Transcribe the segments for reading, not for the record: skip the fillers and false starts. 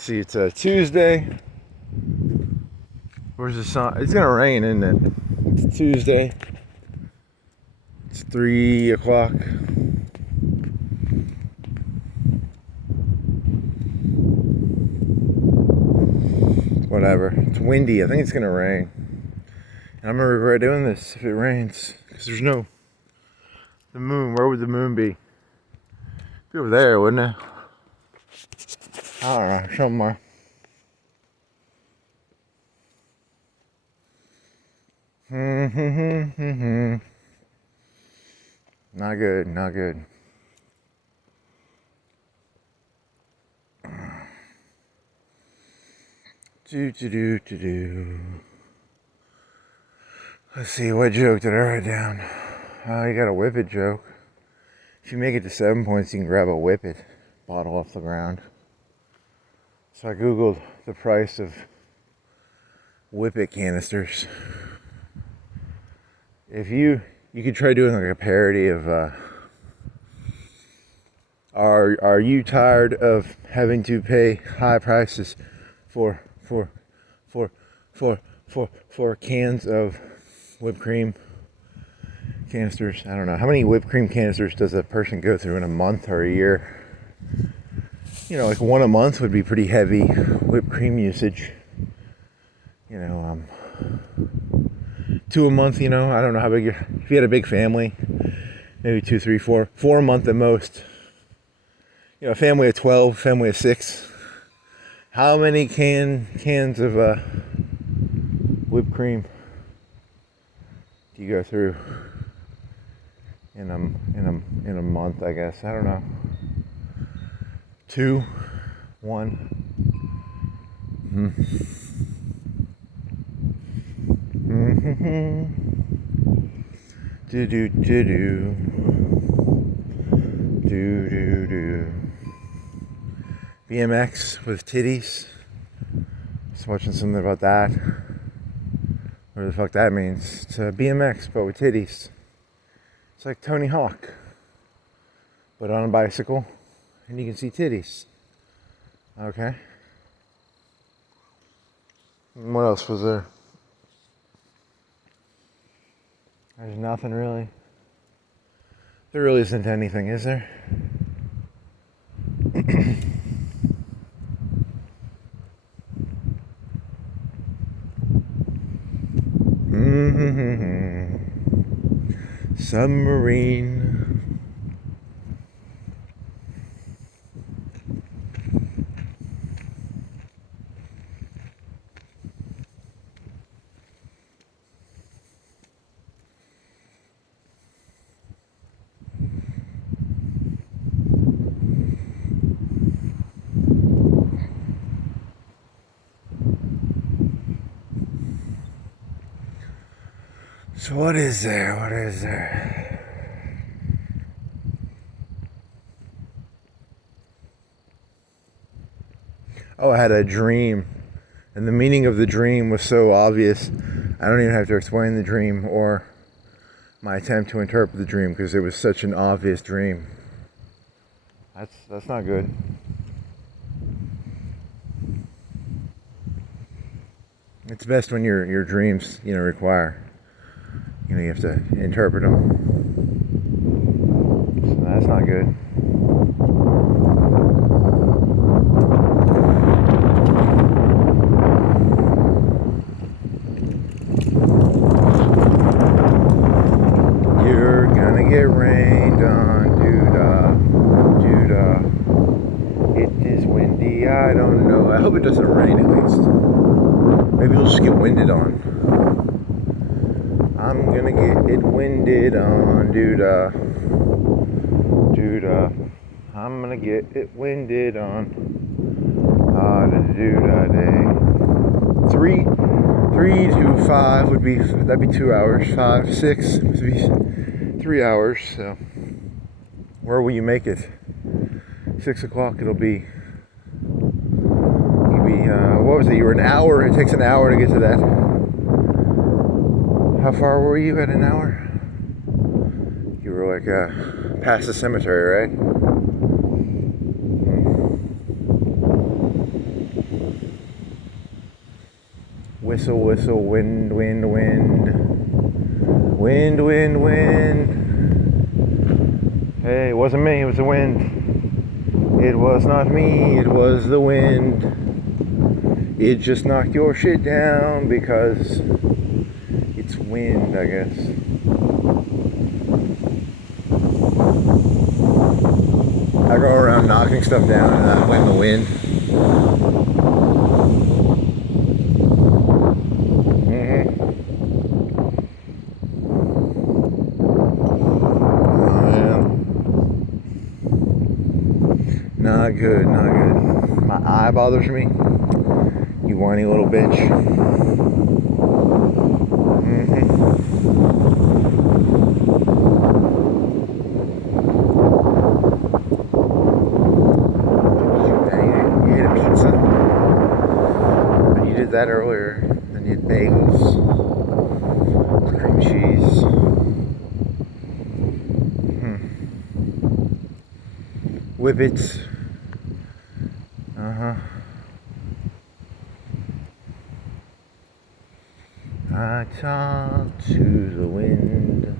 Let's see, it's a Tuesday. Where's the sun? It's gonna rain, isn't it? It's Tuesday. It's 3 o'clock. Whatever. It's windy. I think it's gonna rain. And I'm gonna regret doing this if it rains, because there's no the moon. Where would the moon be? Be over there, wouldn't it? I don't know. Show more. Not good. Not good. Do. Let's see, what joke did I write down? Oh, you got a whip it joke. If you make it to 7 points, you can grab a whip it bottle off the ground. So I googled the price of whip it canisters. If you could try doing like a parody of are you tired of having to pay high prices for cans of whipped cream canisters? I don't know. How many whipped cream canisters does a person go through in a month or a year? You know, like one a month would be pretty heavy whipped cream usage. You know, 2 a month, you know, I don't know how big if you had a big family, maybe 2, 3, 4 a month at most. You know, a family of 12, family of 6. How many cans of whipped cream do you go through in a month, I guess? I don't know. 2, 1. Do. BMX with titties. Just watching something about that. What the fuck that means? It's a BMX but with titties. It's like Tony Hawk, but on a bicycle, and you can see titties. Okay. And what else was there? There's nothing really. There really isn't anything, is there? Submarine. So what is there? What is there? Oh, I had a dream. And the meaning of the dream was so obvious, I don't even have to explain the dream or my attempt to interpret the dream, because it was such an obvious dream. That's not good. It's best when your dreams, require, you have to interpret them. So that's not good. You're gonna get rained on, doo-dah. It is windy, I don't know. I hope it doesn't rain at least. Maybe we'll just get winded on. I'm gonna get it winded on, doo-dah. I'm gonna get it winded on. Doo-dah day. 3 to 5 that'd be 2 hours. 5, 6 would be 3 hours. So where will you make it? 6 o'clock. It'll be. What was it? You were an hour. It takes an hour to get to that. How far were you at an hour? You were like past the cemetery, right? Whistle, whistle, wind, wind, wind. Wind, wind, wind. Hey, it wasn't me, it was the wind. It was not me, it was the wind. It just knocked your shit down because it's wind, I guess. I go around knocking stuff down and I blame the wind. Oh man. Not good, not good. My eye bothers me. You whiny little bitch. You ate a pizza. But you did that earlier. Then you had bagels, cream cheese. Whippets. I talk to the wind,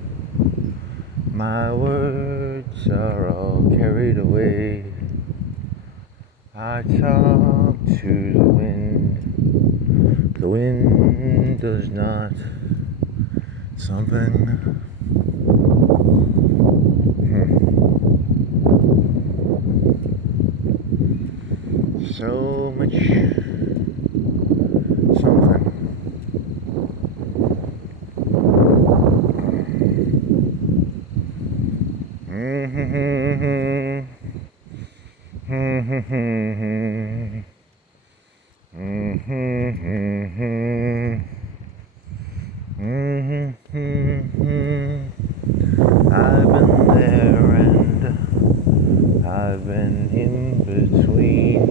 my words are all carried away. I talk to the wind does not something. So much something. I've been there and I've been in between.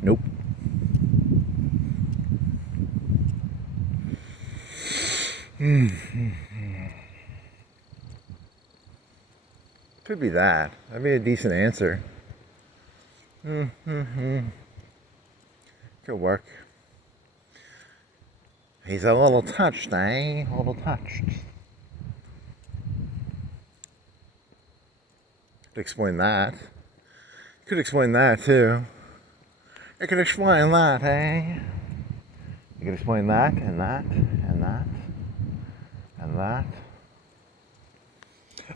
Nope. Could be that. That'd be a decent answer. Could work. He's a little touched, eh? A little touched. Could explain that. Could explain that too. I could explain that, eh? You could explain that and that and that and that.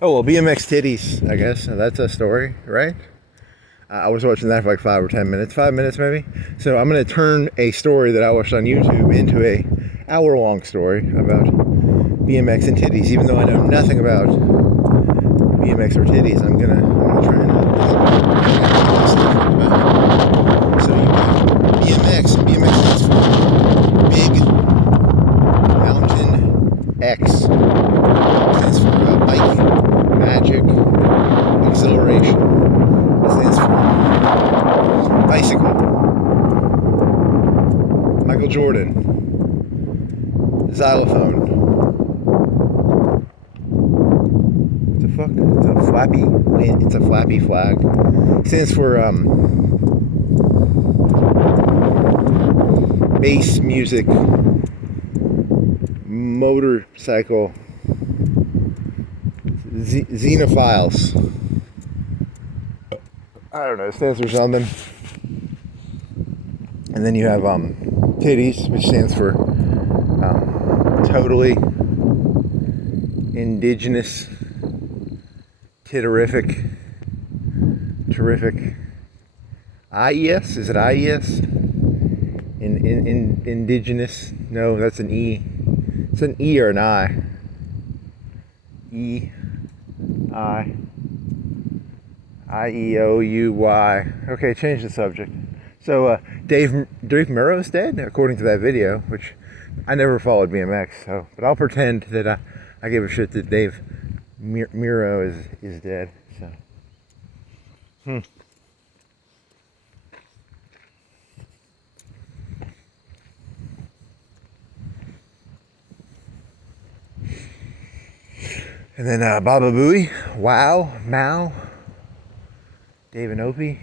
Oh, well, BMX titties, I guess. That's a story, right? I was watching that for like 5 or 10 minutes. 5 minutes, maybe. So I'm going to turn a story that I watched on YouTube into a hour-long story about BMX and titties. Even though I know nothing about BMX or titties, I'm gonna try and so you have BMX. BMX stands for Big Mountain X. Stands for Bike Magic Exhilaration. It stands for bicycle. Michael Jordan. Xylophone. What the fuck? It's a flappy flag. It stands for bass music motorcycle xenophiles. I don't know, it stands for something. And then you have titties, which stands for totally indigenous titterific terrific IES. Is it IES? Indigenous? No, that's an E. It's an E or an I. E I IEOUY. Okay, change the subject. So Dave Murrow's dead, according to that video, which I never followed BMX. So, but I'll pretend that I give a shit that Dave Murrow is dead. So. And then Baba Booey, Wow, Mao, Dave and Opie.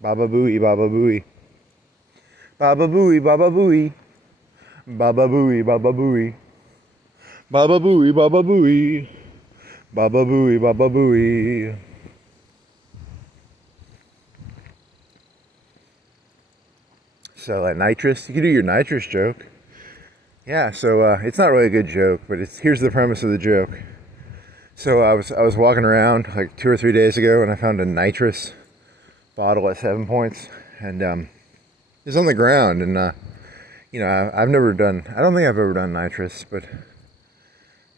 Baba Booey, Baba Booey. Baba Booey, Baba Booey. Baba Booey, Baba Booey. Baba Booey, Baba Booey. Baba Booey, Baba Booey. So that nitrous, you can do your nitrous joke. Yeah, so it's not really a good joke, but here's the premise of the joke. So I was walking around like 2 or 3 days ago, and I found a nitrous bottle at 7 Points, and it was on the ground. And you know, I don't think I've ever done nitrous, but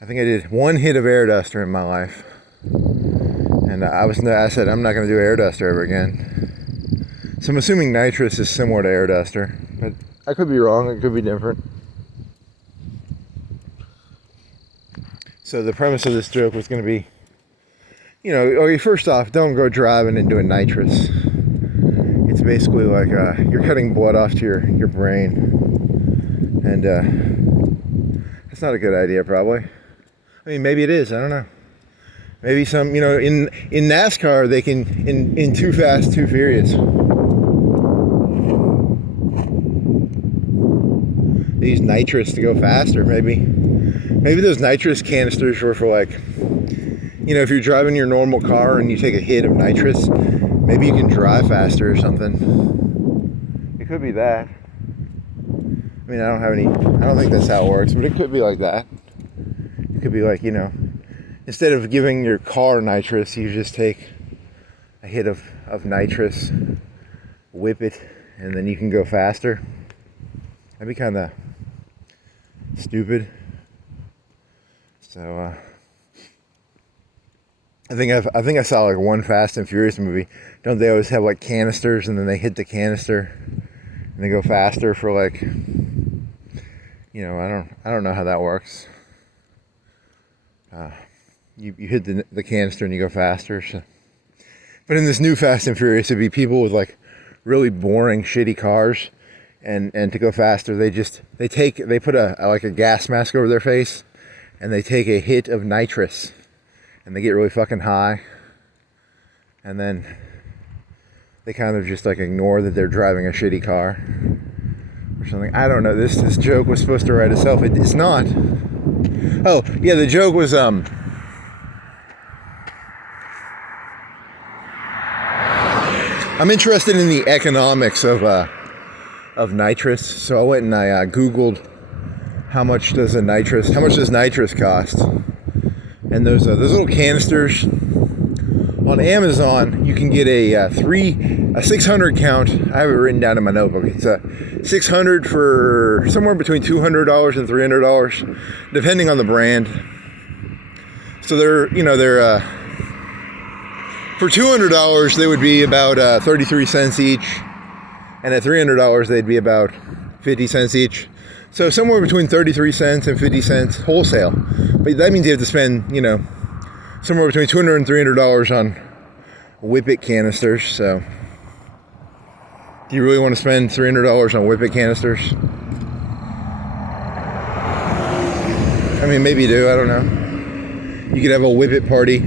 I think I did one hit of air duster in my life, and I said I'm not going to do air duster ever again. So I'm assuming nitrous is similar to air duster, but I could be wrong. It could be different. So the premise of this joke was going to be, you know, first off, don't go driving and doing nitrous. It's basically like you're cutting blood off to your brain, and it's not a good idea, probably. I mean, maybe it is. I don't know. Maybe some, you know, in NASCAR they can in Too Fast, Too Furious. They use nitrous to go faster, maybe. Maybe those nitrous canisters were for, like, you know, if you're driving your normal car and you take a hit of nitrous, maybe you can drive faster or something. It could be that. I mean, I don't think that's how it works, but it could be like that. It could be like, you know, instead of giving your car nitrous, you just take a hit of nitrous, whip it, and then you can go faster. That'd be kind of stupid. So I think I saw like one Fast and Furious movie. Don't they always have like canisters, and then they hit the canister and they go faster for, like, you know, I don't know how that works. You hit the canister and you go faster. So. But in this new Fast and Furious, it'd be people with like really boring, shitty cars, and to go faster, they put a gas mask over their face, and they take a hit of nitrous, and they get really fucking high, and then they kind of just like ignore that they're driving a shitty car or something. I don't know. This joke was supposed to write itself. It's not. Oh yeah, the joke was I'm interested in the economics of nitrous, so I went and I googled how much does nitrous cost, and those little canisters on Amazon, you can get a 600 count. I have it written down in my notebook. It's a 600 for somewhere between $200 and $300, depending on the brand. So they're for $200 they would be about 33 cents each, and at $300 they'd be about 50 cents each. So somewhere between 33 cents and 50 cents wholesale. But that means you have to spend, you know, somewhere between $200 and $300 on Whippet canisters. So do you really want to spend $300 on Whippet canisters? I mean, maybe you do. I don't know. You could have a Whippet party.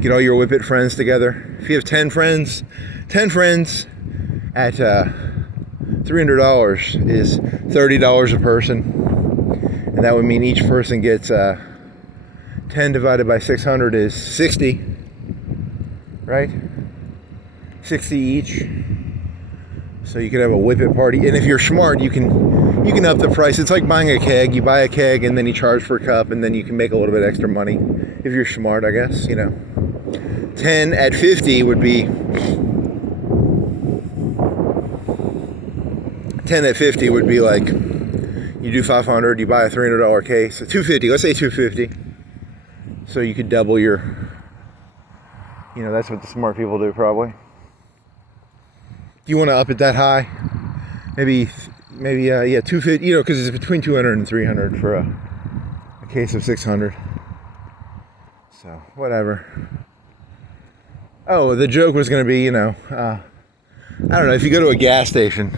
Get all your Whippet friends together. If you have 10 friends at $300 is $30 a person, and that would mean each person gets 10 divided by 600 is 60, right? 60 each. So you could have a Whippet party, and if you're smart, you can you can up the price. It's like buying a keg. You buy a keg and then you charge for a cup, and then you can make a little bit extra money if you're smart, I guess. 10 at 50 would be 10 at 50 would be like, you do 500, you buy a $300 case, so 250. Let's say 250. So you could double your. That's what the smart people do probably. Do you want to up it that high? Maybe 250. Because it's between 200 and 300 for a case of 600. So whatever. Oh, the joke was going to be, I don't know, if you go to a gas station,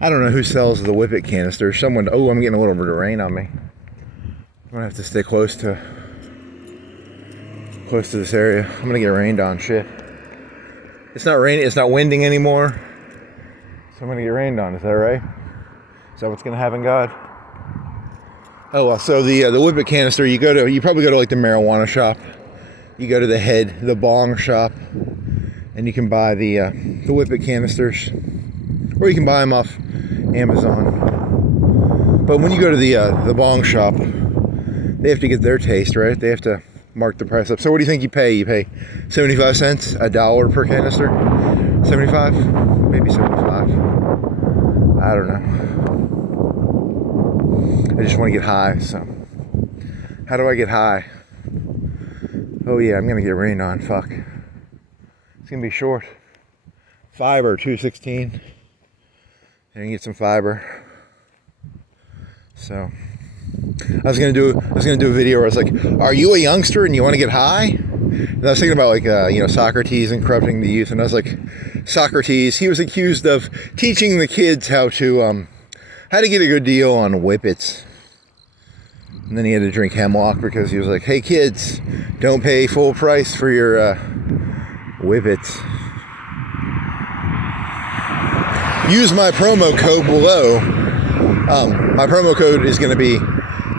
I don't know who sells the Whippet canisters. I'm getting a little bit of rain on me. I'm going to have to stay close to this area. I'm going to get rained on, shit. It's not raining, it's not winding anymore. So I'm going to get rained on, is that right? Is that what's going to happen, God? Oh, well, so the Whippet canister, you probably go to like the marijuana shop. You go to the bong shop, and you can buy the Whippet canisters, or you can buy them off Amazon. But when you go to the bong shop, they have to get their taste, right? They have to mark the price up. So what do you think you pay? You pay 75 cents, $1 per canister? 75? Maybe 75. I don't know. I just want to get high, so. How do I get high? Oh yeah, I'm gonna get rained on, fuck. It's gonna be short. Fiber, 216. And get some fiber. So I was gonna do a video where I was like, are you a youngster and you wanna get high? And I was thinking about like Socrates and corrupting the youth, and I was like, Socrates, he was accused of teaching the kids how to get a good deal on whippets. And then he had to drink hemlock because he was like, hey kids, don't pay full price for your whippets. Use my promo code below. My promo code is going to be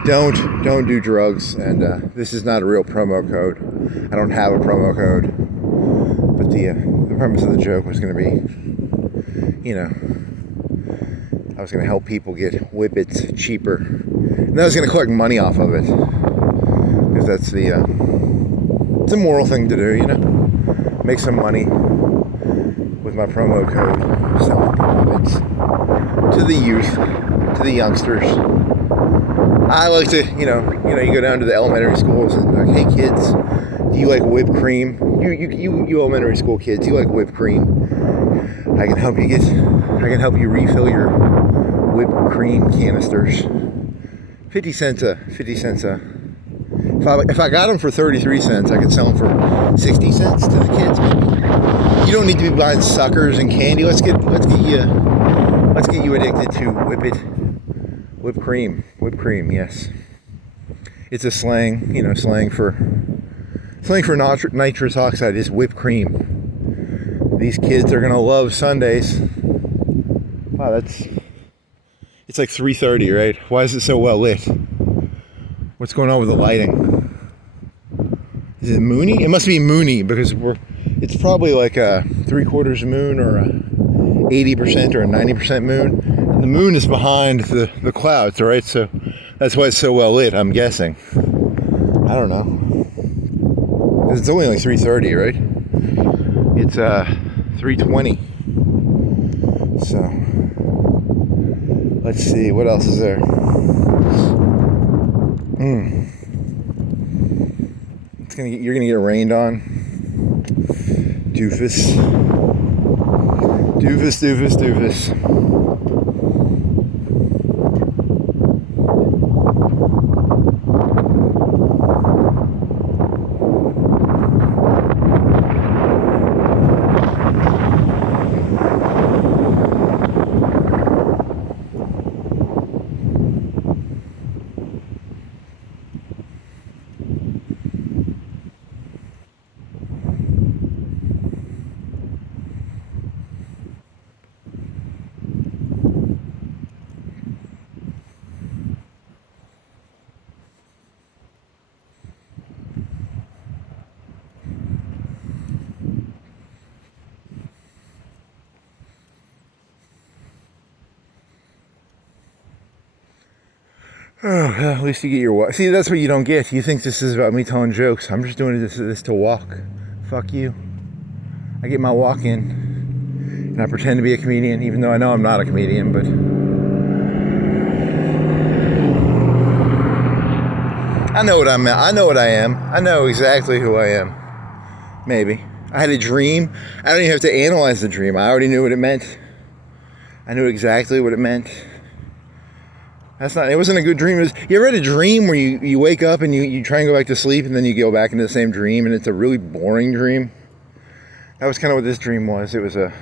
don't do drugs, and this is not a real promo code. I don't have a promo code, but the premise of the joke was going to be, I was going to help people get whippets cheaper, and I was going to collect money off of it, because that's it's a moral thing to do, make some money with my promo code, selling whippets to the youth, to the youngsters. I like to, you go down to the elementary schools and like, hey kids, do you like whipped cream? You elementary school kids, do you like whipped cream? I can help you refill your whipped cream canisters. 50 cents a. If I got them for 33 cents, I could sell them for 60 cents to the kids. Maybe. You don't need to be buying suckers and candy. Let's get you addicted to whipped cream. Whipped cream, yes. It's a slang for nitrous oxide is whipped cream. These kids are gonna love Sundays. Wow, it's like 3:30, right? Why is it so well lit? What's going on with the lighting? Is it moony? It must be moony because it's probably like a 3/4 moon or a 80% or a 90% moon. And the moon is behind the clouds, right? So that's why it's so well lit, I'm guessing. I don't know. It's only like 3:30, right? It's 3:20. So let's see, what else is there? You're gonna get rained on. Doofus. Oh, at least you get your walk. See, that's what you don't get. You think this is about me telling jokes. I'm just doing this to walk. Fuck you. I get my walk in, and I pretend to be a comedian, even though I know I'm not a comedian, but I know what I'm at. I know what I am. I know exactly who I am. Maybe. I had a dream. I don't even have to analyze the dream. I already knew what it meant. I knew exactly what it meant. It wasn't a good dream. You ever had a dream where you wake up and you try and go back to sleep and then you go back into the same dream and it's a really boring dream? That was kind of what this dream was. It was a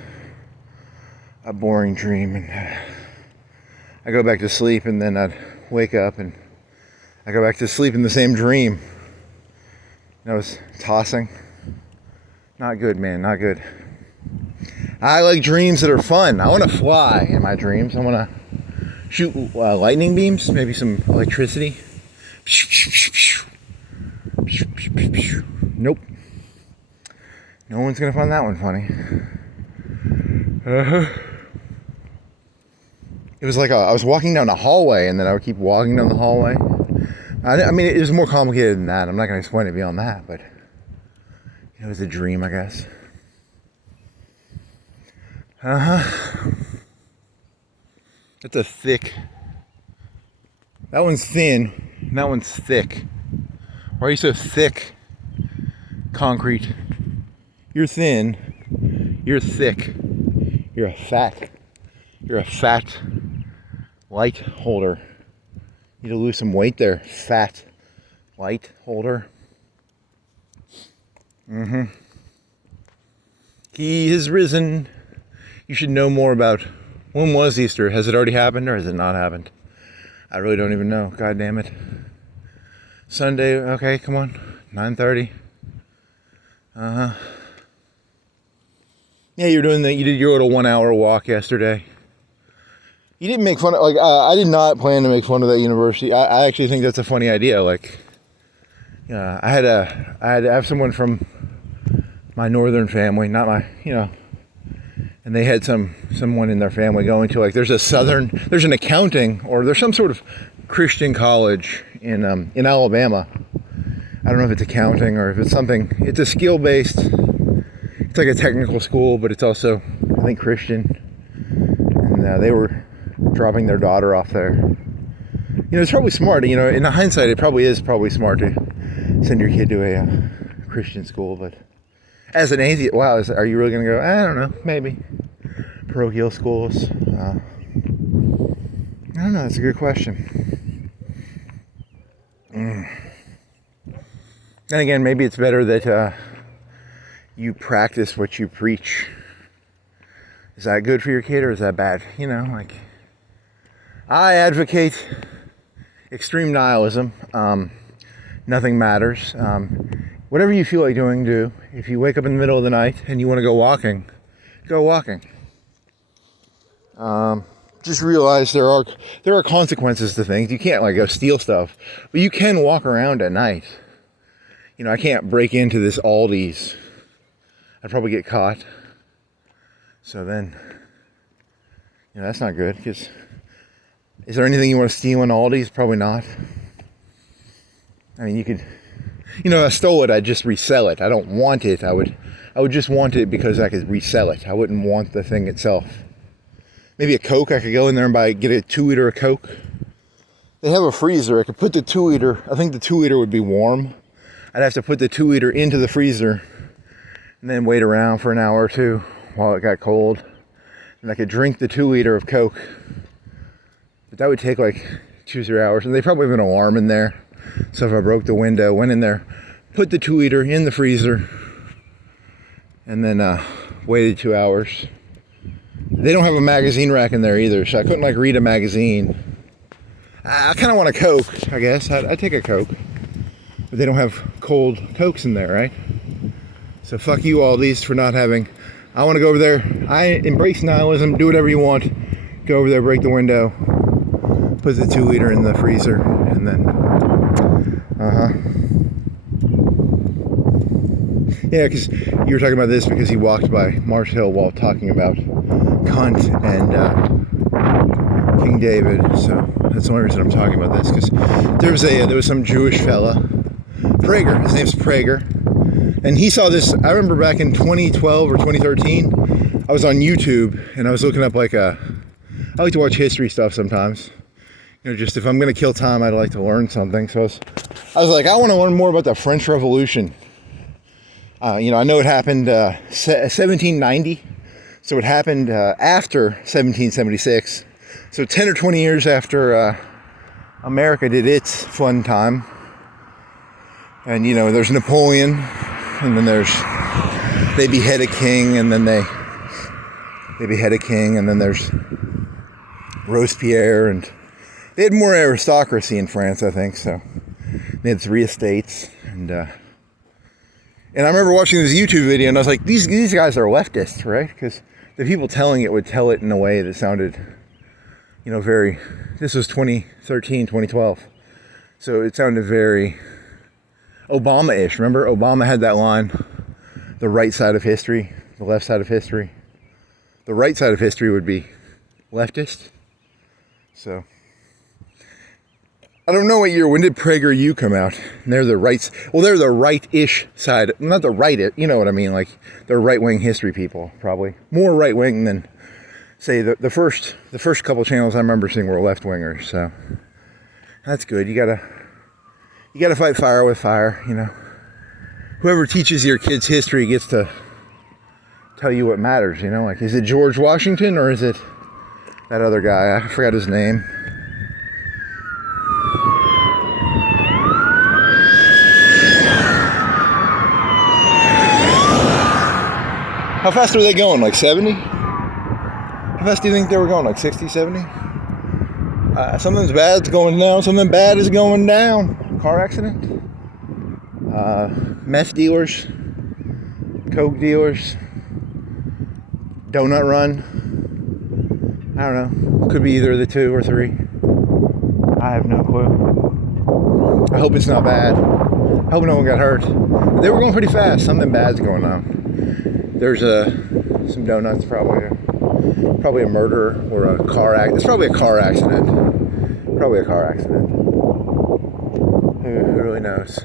boring dream, and I go back to sleep and then I'd wake up and I go back to sleep in the same dream. And I was tossing. Not good, man, not good. I like dreams that are fun. I want to fly in my dreams. I want to shoot lightning beams, maybe some electricity. Nope. No one's gonna find that one funny. It was like I was walking down the hallway, and then I would keep walking down the hallway. I mean, it was more complicated than that. I'm not gonna explain it beyond that, but it was a dream, I guess. That's a thick. That one's thin, and that one's thick. Why are you so thick? Concrete. You're thin. You're thick. You're a fat light holder. You need to lose some weight there. Fat light holder. He is risen. You should know more about. When was Easter? Has it already happened or has it not happened? I really don't even know. God damn it. Sunday, okay, come on. 9:30. Yeah, you did your little 1 hour walk yesterday. You didn't make fun of, I did not plan to make fun of that university. I actually think that's a funny idea. I had to have someone from my northern family, not my, and they had someone in their family going to there's an accounting, or there's some sort of Christian college in Alabama. I don't know if it's accounting or if it's something. It's a skill-based. It's like a technical school, but it's also, I think, Christian. And they were dropping their daughter off there. It's probably smart. In hindsight, it probably is smart to send your kid to a Christian school, but. As an atheist, wow, are you really going to go? I don't know, maybe. Parochial schools. I don't know, that's a good question. Then again, maybe it's better that you practice what you preach. Is that good for your kid or is that bad? I advocate extreme nihilism. Nothing matters. Whatever you feel like doing, do. If you wake up in the middle of the night and you want to go walking, go walking. Just realize there are consequences to things. You can't go steal stuff, but you can walk around at night. I can't break into this Aldi's. I'd probably get caught. So then, that's not good. Because is there anything you want to steal in Aldi's? Probably not. I mean, you could. If I stole it, I'd just resell it. I don't want it. I would just want it because I could resell it. I wouldn't want the thing itself. Maybe a Coke. I could go in there and get a 2-liter of Coke. They have a freezer. I could put the 2-liter. I think the 2-liter would be warm. I'd have to put the 2-liter into the freezer and then wait around for an hour or two while it got cold. And I could drink the 2-liter of Coke. But that would take 2 or 3 hours. And they probably have an alarm in there. So if I broke the window, went in there, put the 2-liter in the freezer, and then waited 2 hours. They don't have a magazine rack in there either, so I couldn't read a magazine. I kind of want a Coke, I guess. I'd take a Coke. But they don't have cold Cokes in there, right? So fuck you, Aldi's, for not having. I want to go over there. I embrace nihilism. Do whatever you want. Go over there, break the window, put the 2-liter in the freezer, and then. Yeah, because you were talking about this because he walked by Mars Hill while talking about Kant and King David. So That's the only reason I'm talking about this, because there was some Jewish fella, Prager. His name's Prager, and he saw this. I remember back in 2012 or 2013, I was on YouTube and I was looking up I like to watch history stuff sometimes. Just if I'm gonna kill time, I'd like to learn something. So I was like, I want to learn more about the French Revolution. I know it happened 1790, so it happened after 1776. So 10 or 20 years after America did its fun time. And there's Napoleon, and then they behead a king, and then they behead a king, and then there's Robespierre, and they had more aristocracy in France, I think. So they had 3 estates, and I remember watching this YouTube video, and I was like, these guys are leftists, right? Because the people telling it would tell it in a way that sounded, this was 2013, 2012. So it sounded very Obama-ish. Remember, Obama had that line, the right side of history, the left side of history. The right side of history would be leftist. So I don't know what year. When did PragerU come out? And they're the rights. Well, they're the right-ish side. Not the right. You know what I mean? Like they're right-wing history people, probably more right-wing than, say, the first couple channels I remember seeing were left-wingers. So that's good. You gotta fight fire with fire. Whoever teaches your kids history gets to tell you what matters. Like, is it George Washington or is it that other guy? I forgot his name. How fast are they going? Like 70? How fast do you think they were going? Like 60, 70? Something's bad's going down. Something bad is going down. Car accident? Meth dealers? Coke dealers? Donut run? I don't know. Could be either of the 2 or 3. I have no clue. I hope it's not bad. I hope no one got hurt. They were going pretty fast. Something bad's going on. There's some donuts, probably a murder or a car accident. It's probably a car accident. Probably a car accident. Who really knows?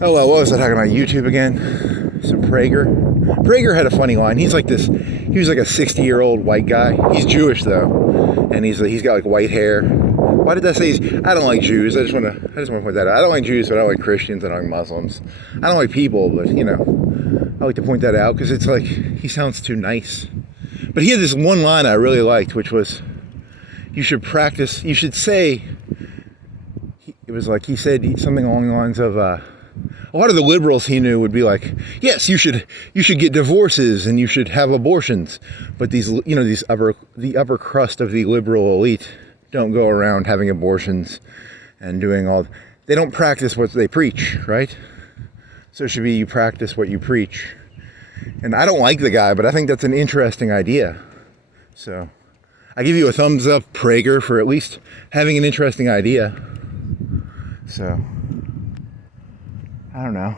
Oh well, what was I talking about? YouTube again? So Prager had a funny line. He was like a 60-year-old white guy. He's Jewish though, and he's got like white hair. Why did I say I don't like Jews? I just want to point that out. I don't like Jews, but I don't like Christians. I don't like Muslims. I don't like people, but I like to point that out because it's like he sounds too nice. But he had this one line I really liked, which was, you should say, it was like he said something along the lines of, a lot of the liberals he knew would be like, yes, you should get divorces and you should have abortions. But the upper crust of the liberal elite don't go around having abortions and doing they don't practice what they preach, right? So it should be you practice what you preach. And I don't like the guy, but I think that's an interesting idea. So I give you a thumbs up, Prager, for at least having an interesting idea. So I don't know.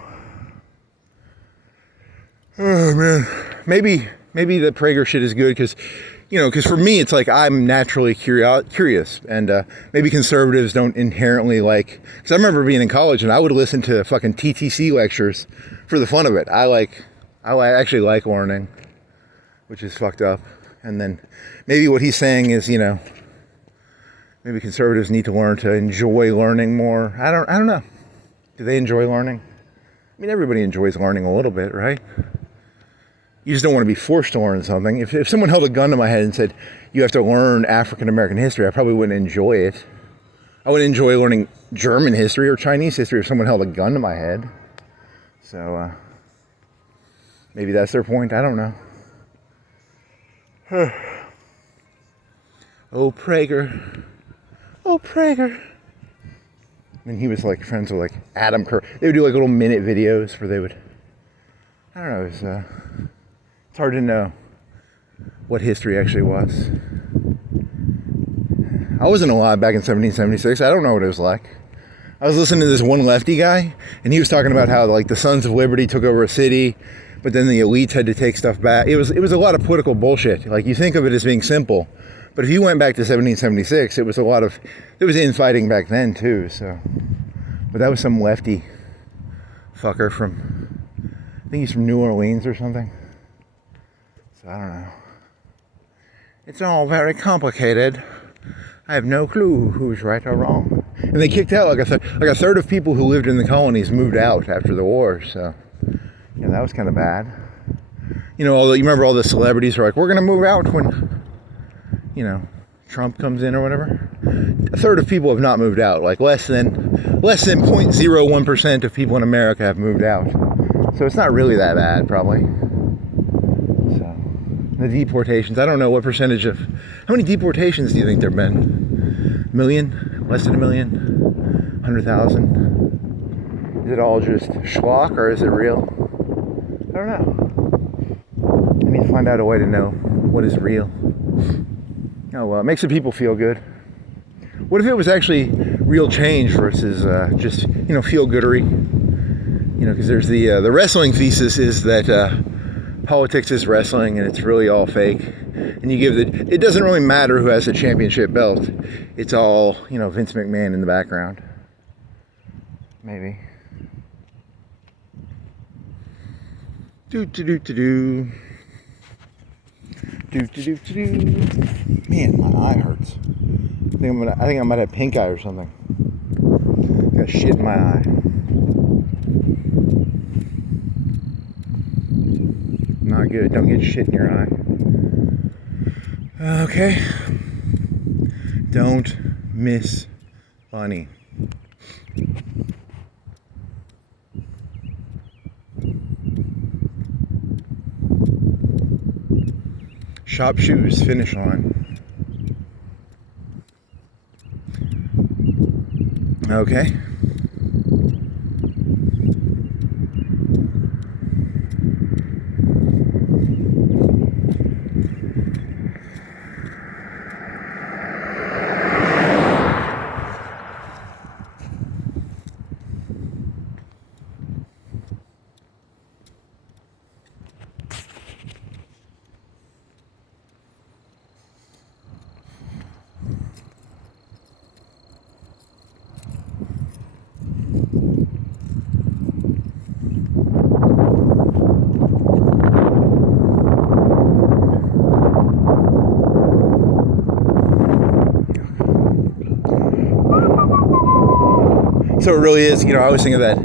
Oh man, maybe the Prager shit is good because for me it's like I'm naturally curious, and maybe conservatives don't inherently like. Because I remember being in college and I would listen to fucking TTC lectures for the fun of it. I actually like learning, which is fucked up. And then maybe what he's saying is, maybe conservatives need to learn to enjoy learning more. I don't know. Do they enjoy learning? I mean, everybody enjoys learning a little bit, right? You just don't want to be forced to learn something. If someone held a gun to my head and said, you have to learn African American history, I probably wouldn't enjoy it. I wouldn't enjoy learning German history or Chinese history if someone held a gun to my head. So, maybe that's their point. I don't know. Oh, Prager. Oh, Prager. And he was like friends with like Adam Kerr. They would do like little minute videos where they would, I don't know, it's hard to know what history actually was. I wasn't alive back in 1776. I don't know what it was like. I was listening to this one lefty guy, and he was talking about how like the Sons of Liberty took over a city, but then the elites had to take stuff back. It was a lot of political bullshit. Like, you think of it as being simple, But if you went back to 1776, there was infighting back then too. So, but that was some lefty fucker from, I think he's from New Orleans or something. So I don't know. It's all very complicated. I have no clue who's right or wrong. And they kicked out like a third of people who lived in the colonies moved out after the war. So yeah, that was kind of bad. You remember all the celebrities were like, we're gonna move out when, Trump comes in or whatever. A third of people have not moved out. Like less than 0.01% of people in America have moved out. So it's not really that bad, probably. So the deportations, I don't know what percentage of, how many deportations do you think there have been? A million? Less than a million? 100,000? Is it all just schlock or is it real? I don't know. I need to find out a way to know what is real. Oh well, it makes the people feel good. What if it was actually real change versus just feel-goodery? Because there's the wrestling thesis is that politics is wrestling and it's really all fake. And it doesn't really matter who has the championship belt. It's all Vince McMahon in the background. Maybe. Do. Man, my eye hurts. I think I might have pink eye or something. Got shit in my eye. Not good. Don't get shit in your eye. Okay. Don't miss Bunny. Shop shoes, finish line. Okay. So it really is, I always think of that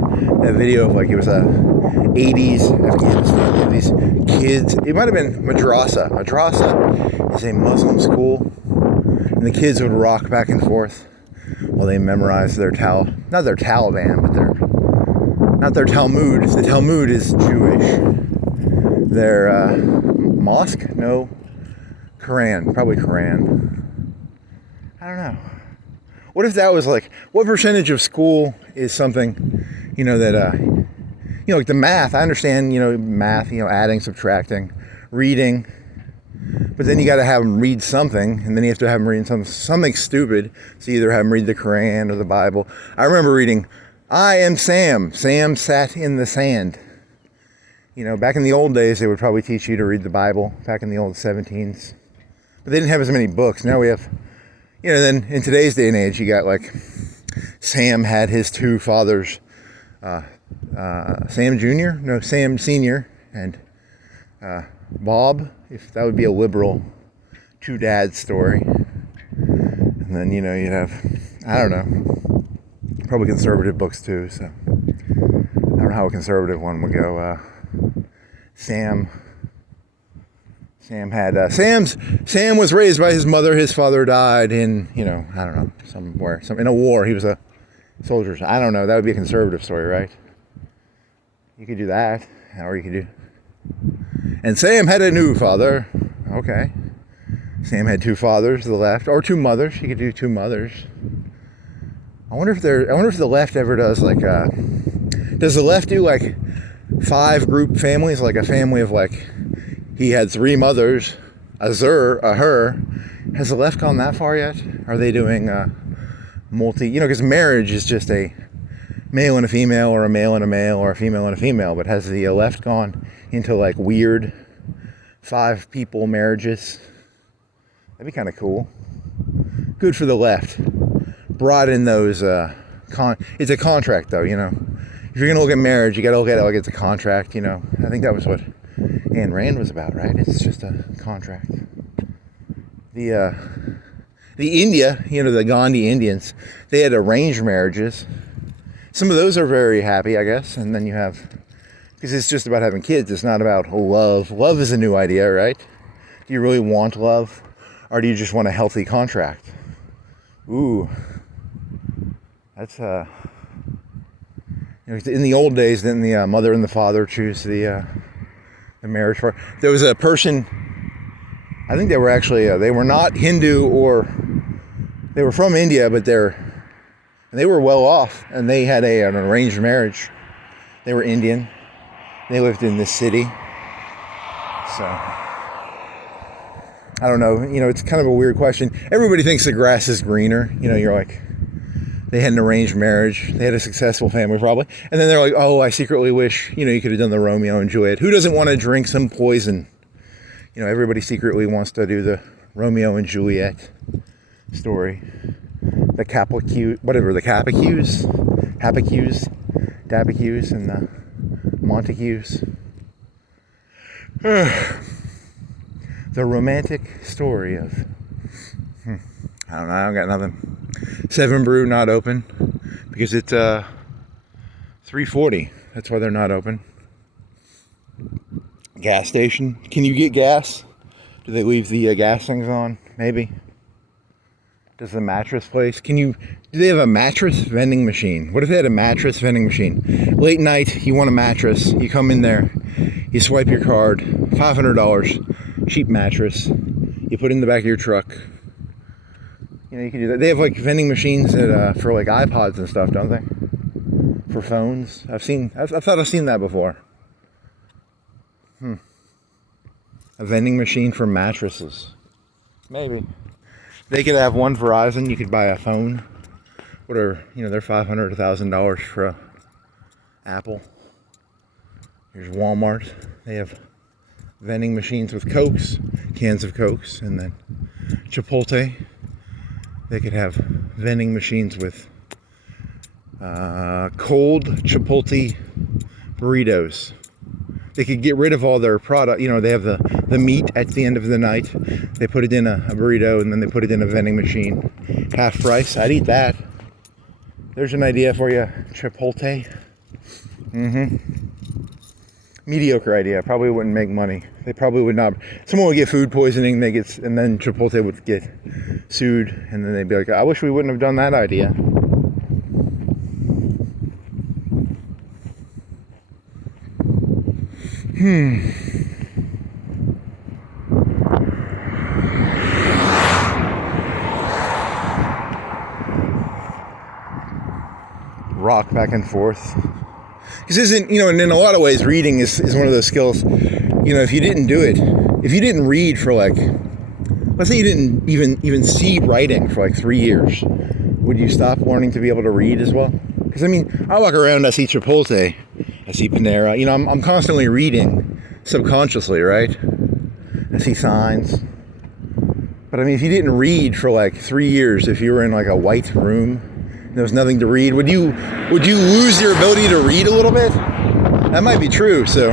video of it was a 80s Afghanistan, these kids, it might have been Madrasa. Madrasa is a Muslim school, and the kids would rock back and forth while they memorized not their Taliban, but not their Talmud. The Talmud is Jewish. Their mosque? No. Quran. Probably Quran. I don't know. What if that was what percentage of school is something, that, like the math, I understand, math, adding, subtracting, reading, but then you got to have them read something, and then you have to have them read something stupid, so you either have them read the Quran or the Bible. I remember reading, I am Sam. Sam sat in the sand. Back in the old days, they would probably teach you to read the Bible, back in the old 17s, but they didn't have as many books. Now we have... then in today's day and age, you got Sam had his two fathers, Sam Jr., no, Sam Sr., and Bob, if that would be a liberal two dads story. And then, you'd have, I don't know, probably conservative books too, so I don't know how a conservative one would go. Sam was raised by his mother. His father died in, I don't know, in a war. He was a soldier. I don't know. That would be a conservative story, right? You could do that, or you could do. And Sam had a new father. Okay. Sam had two fathers to the left, or two mothers. You could do two mothers. I wonder if the left ever does does the left do 5 group families, a family of he had 3 mothers, a her. Has the left gone that far yet? Are they doing because marriage is just a male and a female, or a male and a male, or a female and a female. But has the left gone into weird 5 people marriages? That'd be kind of cool. Good for the left. Brought in those, it's a contract though, you know. If you're gonna look at marriage, you gotta look at it like it's a contract, you know. I think that was what Ayn Rand was about, right? It's just a contract. The India, you know, the Gandhi Indians, they had arranged marriages. Some of those are very happy, I guess. And then you have, because it's just about having kids. It's not about love. Love is a new idea, right? Do you really want love? Or do you just want a healthy contract? Ooh. That's, you know, in the old days, didn't the mother and the father choose the marriage part? There was a person, I think they were actually, they were not Hindu, or they were from India, but they were well off, and they had an arranged marriage. They were Indian. They lived in this city. So, I don't know. You know, it's kind of a weird question. Everybody thinks the grass is greener. You know, you're like, they had an arranged marriage. They had a successful family, probably. And then they're like, oh, I secretly wish, you know, you could have done the Romeo and Juliet. Who doesn't want to drink some poison? You know, everybody secretly wants to do the Romeo and Juliet story. The Capicus, whatever, the Capicus, Dabicus, and the Montagues. The romantic story of, I don't know, I don't got nothing. 7 Brew not open because it's 3:40. That's why they're not open. Gas station. Can you get gas? Do they leave the gas things on? Maybe. Does the mattress place? Do they have a mattress vending machine? What if they had a mattress vending machine? Late night, you want a mattress. You come in there, you swipe your card, $500, cheap mattress. You put it in the back of your truck. You know, you can do that. They have like vending machines that, for like iPods and stuff, don't they? For phones. I thought I've seen that before. A vending machine for mattresses. Maybe. They could have one Verizon. You could buy a phone. Whatever, you know, they're $500, $1,000 for a Apple. Here's Walmart. They have vending machines with Cokes, cans of Cokes, and then Chipotle. They could have vending machines with cold Chipotle burritos. They could get rid of all their product. You know, they have the meat at the end of the night. They put it in a burrito, and then they put it in a vending machine. Half price. I'd eat that. There's an idea for you, Chipotle. Mediocre idea. Probably wouldn't make money. They probably would not. Someone would get food poisoning. And then Chipotle would get sued, and then they'd be like, "I wish we wouldn't have done that idea." Rock back and forth. This isn't, you know, and in a lot of ways, reading is one of those skills. You know, if you didn't do it, if you didn't read for like, let's say you didn't even see writing for like 3 years, would you stop learning to be able to read as well? Because I mean, I walk around, I see Chipotle, I see Panera. You know, I'm constantly reading subconsciously, right? I see signs. But I mean, if you didn't read for like 3 years, if you were in like a white room, there was nothing to read, would you lose your ability to read a little bit? That might be true, so.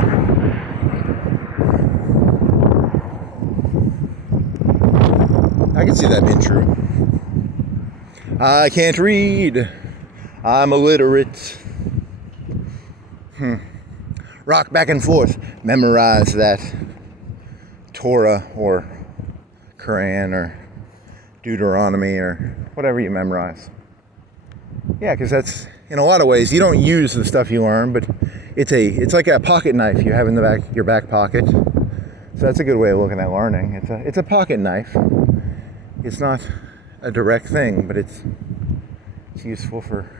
I can see that being true. I can't read. I'm illiterate. Rock back and forth. Memorize that Torah or Quran or Deuteronomy or whatever you memorize. Yeah, because that's, in a lot of ways, you don't use the stuff you learn, but it's like a pocket knife you have in your back pocket. So that's a good way of looking at learning. It's a pocket knife. It's not a direct thing, but it's useful for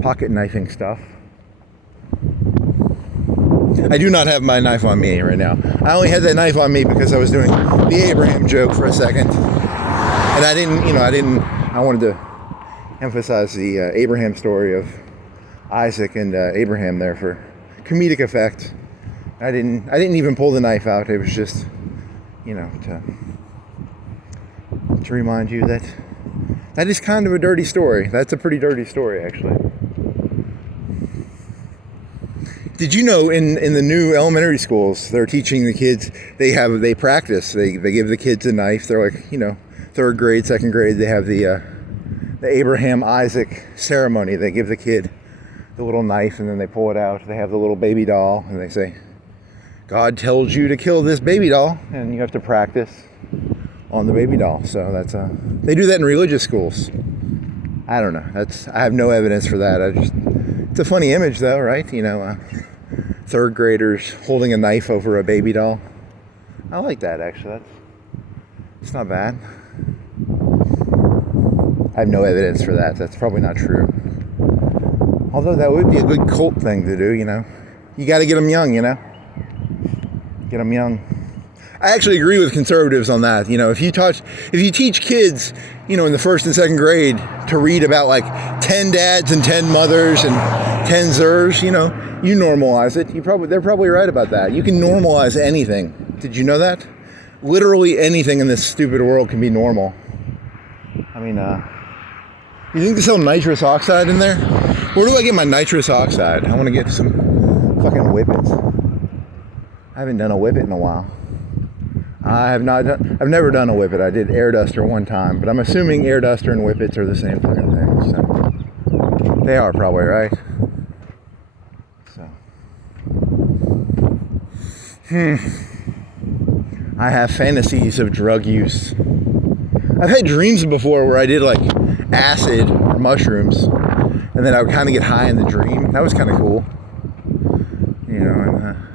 pocket knifing stuff. I do not have my knife on me right now. I only had that knife on me because I was doing the Abraham joke for a second, and I wanted to emphasize the Abraham story of Isaac and Abraham there for comedic effect. I didn't even pull the knife out. It was just, you know, to remind you that that is kind of a dirty story. That's a pretty dirty story, actually. Did you know in the new elementary schools, they're teaching the kids, they practice, they give the kids a knife. They're like, third grade, second grade, they have the Abraham Isaac ceremony. They give the kid the little knife and then they pull it out. They have the little baby doll and they say, God tells you to kill this baby doll, and you have to practice on the baby doll. So that's they do that in religious schools. I don't know. I have no evidence for that. It's a funny image though, right? Third graders holding a knife over a baby doll. I like that, actually. It's not bad. I have no evidence for that. That's probably not true. Although that would be a good cult thing to do, You got to get them young, Get them young. I actually agree with conservatives on that. If you teach kids, in the first and second grade to read about like 10 dads and 10 mothers and 10 zers, you normalize it. They're probably right about that. You can normalize anything. Did you know that? Literally anything in this stupid world can be normal. You think they sell nitrous oxide in there? Where do I get my nitrous oxide? I want to get some fucking whippets. I haven't done a whippet in a while. I've never done a whippet. I did air duster one time, but I'm assuming air duster and whippets are the same fucking thing. So they are probably, right? So I have fantasies of drug use. I've had dreams before where I did like acid or mushrooms, and then I would kind of get high in the dream. That was kind of cool.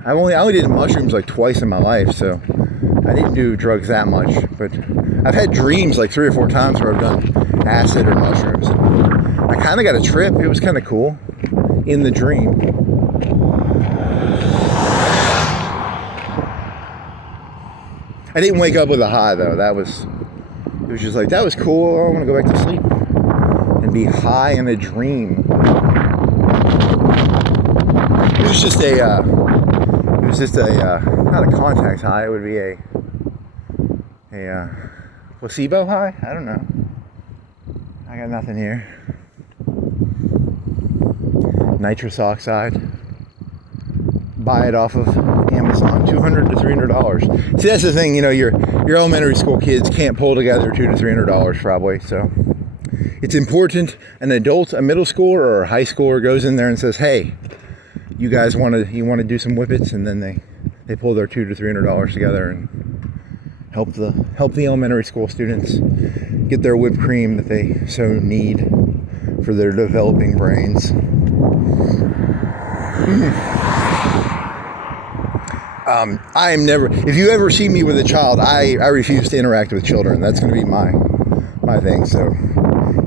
I only did mushrooms like twice in my life, so I didn't do drugs that much. But I've had dreams like 3 or 4 times where I've done acid or mushrooms. I kind of got a trip. It was kind of cool in the dream. I didn't wake up with a high though. It was just like, that was cool. I want to go back to sleep and be high in a dream. It was just not a contact high. It would be a placebo high. I don't know. I got nothing here. Nitrous oxide. Buy it off of Amazon. $200 to $300. See, that's the thing. Your elementary school kids can't pull together $200 to $300 probably. So it's important. An adult, a middle schooler or a high schooler goes in there and says, "Hey, you guys want to do some whippets?" And then they pull their $200 to $300 together and help the elementary school students get their whipped cream that they so need for their developing brains. If you ever see me with a child, I refuse to interact with children. That's going to be my thing. So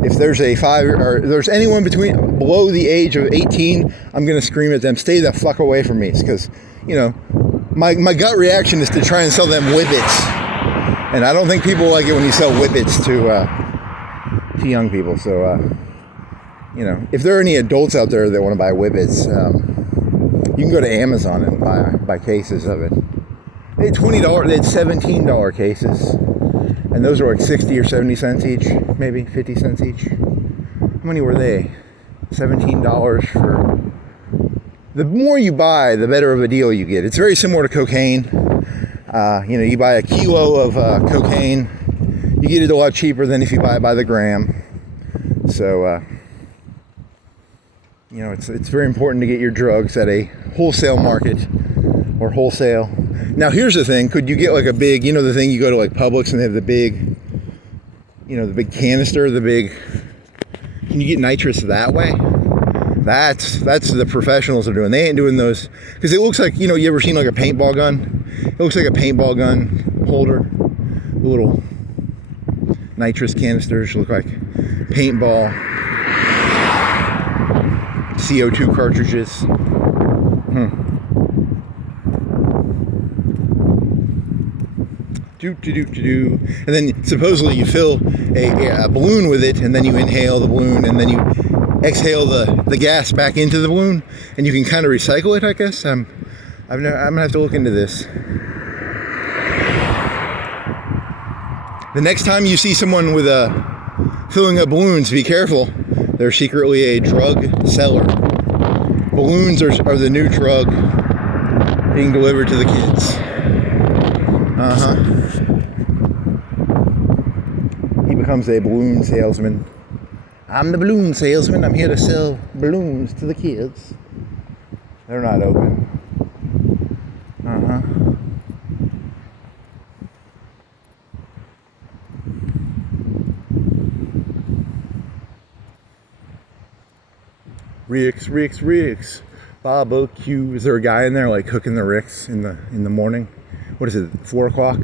if there's there's anyone below the age of 18, I'm going to scream at them, "Stay the fuck away from me." Because, my gut reaction is to try and sell them whippets. And I don't think people like it when you sell whippets to young people. So, if there are any adults out there that want to buy whippets, you can go to Amazon and buy cases of it. They had $20, they had $17 cases. And those were like 60 or 70 cents each, maybe 50 cents each. How many were they? $17 for... The more you buy, the better of a deal you get. It's very similar to cocaine. You buy a kilo of cocaine, you get it a lot cheaper than if you buy it by the gram. So, it's very important to get your drugs at a wholesale market or wholesale. Now, here's the thing. Could you get like a big, the thing you go to like Publix and they have the big, the big canister, can you get nitrous that way? That's the professionals are doing. They ain't doing those, because it looks like, you ever seen like a paintball gun? It looks like a paintball gun holder. The little nitrous canisters look like paintball CO2 cartridges. And then supposedly you fill a balloon with it, and then you inhale the balloon, and then you exhale the gas back into the balloon, and you can kind of recycle it, I guess. I'm gonna have to look into this. The next time you see someone with filling up balloons, be careful. They're secretly a drug seller. Balloons are the new drug being delivered to the kids. He becomes a balloon salesman. I'm the balloon salesman. I'm here to sell balloons to the kids. They're not open. Ricks. Barbecue. Is there a guy in there like cooking the ricks in the morning? What is it, 4 o'clock?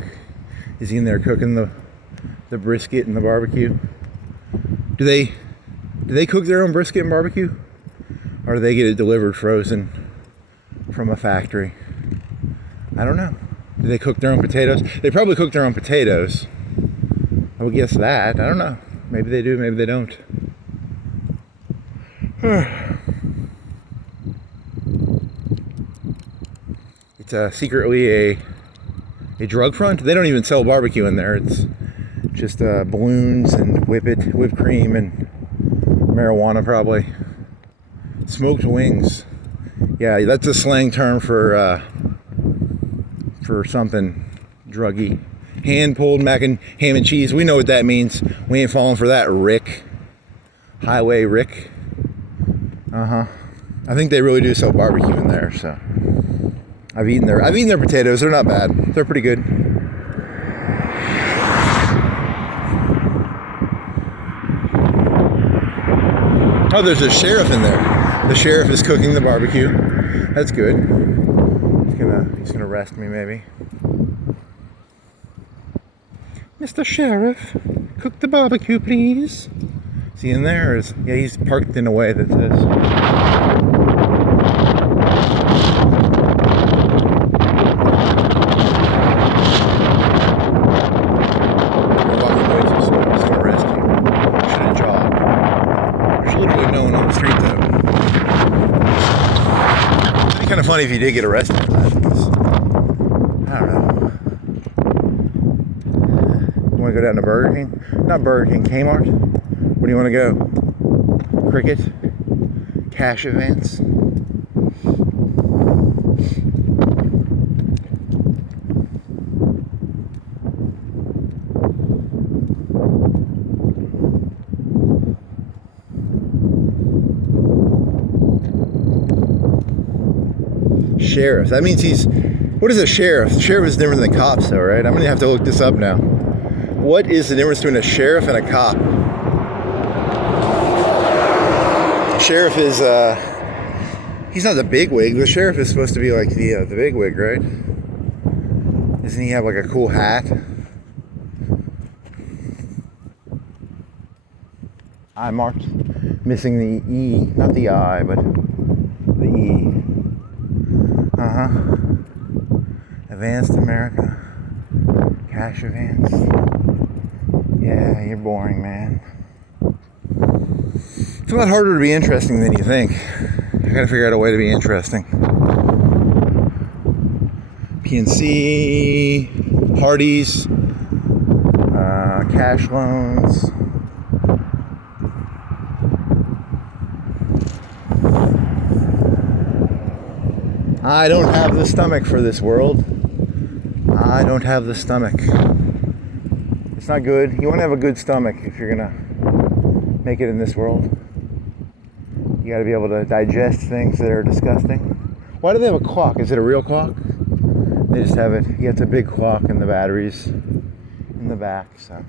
Is he in there cooking the brisket and the barbecue? Do they cook their own brisket and barbecue? Or do they get it delivered frozen from a factory? I don't know. Do they cook their own potatoes? They probably cook their own potatoes. I would guess that. I don't know. Maybe they do, maybe they don't. It's secretly a drug front. They don't even sell barbecue in there. It's just balloons and whipped cream and marijuana probably. Smoked wings. Yeah, that's a slang term for something druggy. Hand pulled ham and cheese. We know what that means. We ain't falling for that, Rick. Highway Rick. I think they really do sell barbecue in there, so I've eaten their potatoes. They're not bad. They're pretty good. Oh, there's a sheriff in there. The sheriff is cooking the barbecue. That's good. He's gonna arrest me maybe. Mr. Sheriff, cook the barbecue, please. Is he in there? Yeah, he's parked in a way that says. Kind of funny if you did get arrested for that, because I don't know. You want to go down to Burger King? Not Burger King, Kmart? Where do you want to go? Cricket? Cash advance? Sheriff. That means what is a sheriff? The sheriff is different than cops though, right? I'm gonna have to look this up now. What is the difference between a sheriff and a cop? The sheriff is, he's not the bigwig. The sheriff is supposed to be like the bigwig, right? Doesn't he have like a cool hat? I marked, missing the E, not the I, but the E. Advanced America. Cash advance. Yeah, you're boring, man. It's a lot harder to be interesting than you think. I gotta figure out a way to be interesting. PNC, Hardee's, cash loans. I don't have the stomach for this world. I don't have the stomach. It's not good. You want to have a good stomach if you're gonna make it in this world. You got to be able to digest things that are disgusting. Why do they have a clock? Is it a real clock? They just have it. Yeah, it's a big clock and the batteries in the back. So.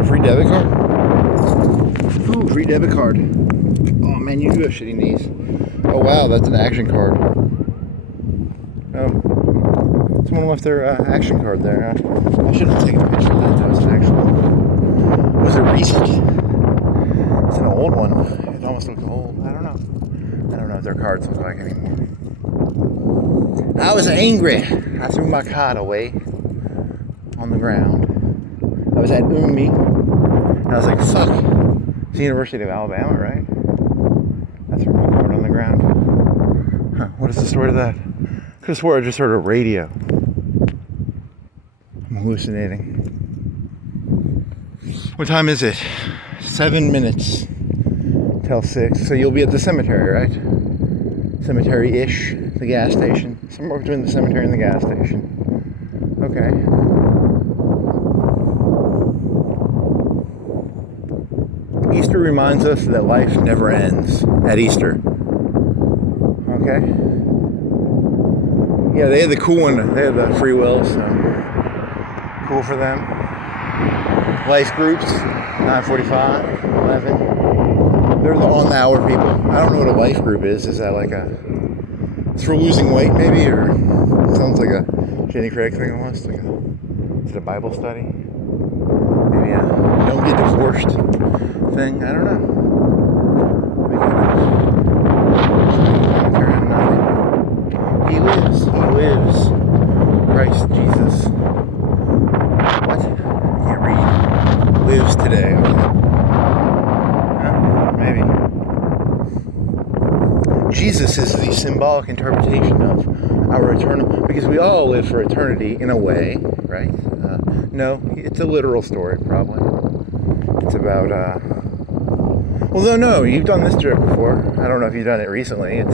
a free debit card? Ooh, free debit card. Oh man, you do have shitty knees. Oh wow, that's an action card. Oh, someone left their action card there. I should have taken a picture of that. That was an actual. Was it recent? It's an old one. It almost looked old. I don't know what their cards look like anymore. I was angry. I threw my card away on the ground. I was at Umi. And I was like, fuck. It's the University of Alabama, right? I threw my card on the ground. Huh, what is the story to that? Could have swore I just heard a radio. I'm hallucinating. What time is it? 7 minutes till 6. So you'll be at the cemetery, right? Cemetery-ish, the gas station. Somewhere between the cemetery and the gas station. Okay. Easter reminds us that life never ends at Easter. Okay? Yeah, they had the cool one. They had the free will, so cool for them. Life groups, 9:45, 11. They're the on-the-hour people. I don't know what a life group is. Is that like it's for losing weight maybe? Or it sounds like a Jenny Craig thing almost. Like is it a Bible study? Maybe a don't get divorced thing. I don't know. He lives. He lives. Christ Jesus. What? I can't read. Lives today. Maybe. Jesus is the symbolic interpretation of our eternal, because we all live for eternity in a way, right? No, it's a literal story, probably. It's about, well, no, you've done this joke before. I don't know if you've done it recently. You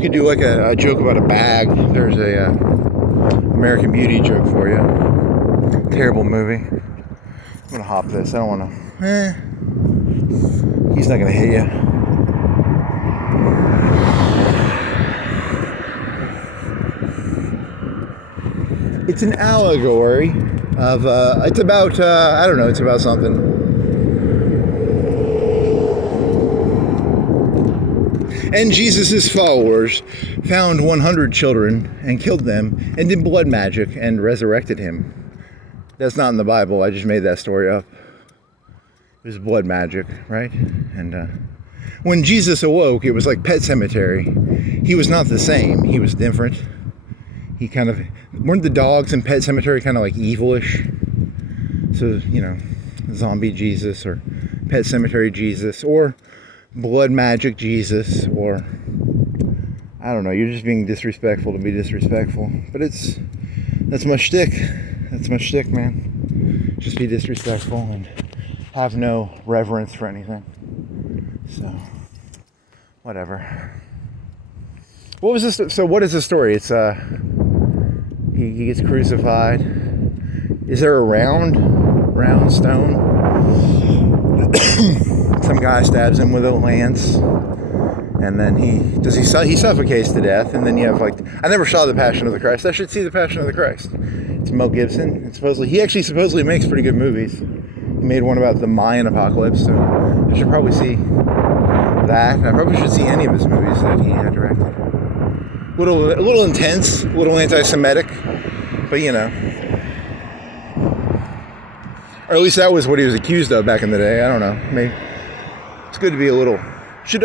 could do like a joke about a bag. There's a American Beauty joke for you. Terrible movie. I'm gonna hop this. I don't want to. He's not gonna hit you. It's an allegory of. It's about. I don't know. It's about something. And Jesus' followers found 100 children and killed them and did blood magic and resurrected him. That's not in the Bible. I just made that story up. It was blood magic, right? And when Jesus awoke, it was like Pet Sematary. He was not the same. He was different. He kind of... Weren't the dogs in Pet Sematary kind of like evilish? So, you know, zombie Jesus or Pet Sematary Jesus or blood magic Jesus or... I don't know. You're just being disrespectful to be disrespectful. But that's my shtick. That's my shtick, man. Just be disrespectful and have no reverence for anything. So, whatever. What was this? So, what is the story? It's he gets crucified. Is there a round stone? Some guy stabs him with a lance, and then he suffocates to death. And then you have I never saw the Passion of the Christ. I should see the Passion of the Christ. It's Mel Gibson. And he supposedly makes pretty good movies. He made one about the Mayan apocalypse, so I should probably see that. I probably should see any of his movies that he had directed. A little intense, a little anti-Semitic, but you know. Or at least that was what he was accused of back in the day. I don't know. Maybe it's good to be a little.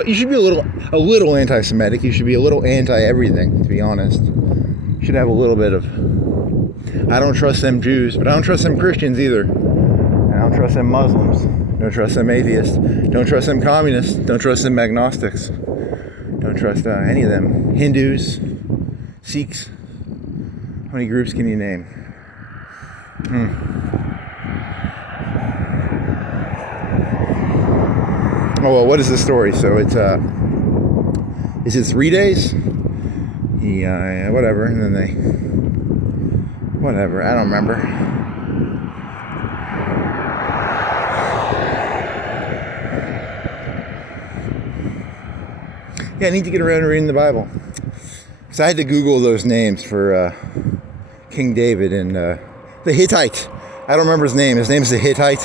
You should be a little anti-Semitic. You should be a little anti-everything. To be honest, you should have a little bit of. I don't trust them Jews, but I don't trust them Christians either. I don't trust them Muslims. Don't trust them atheists. Don't trust them communists. Don't trust them agnostics. Don't trust any of them. Hindus, Sikhs. How many groups can you name? Oh well, what is the story? So it's is it 3 days? Whatever, and then whatever. I don't remember. Yeah, I need to get around to reading the Bible. Because I had to Google those names for King David and the Hittite. I don't remember his name. His name's the Hittite.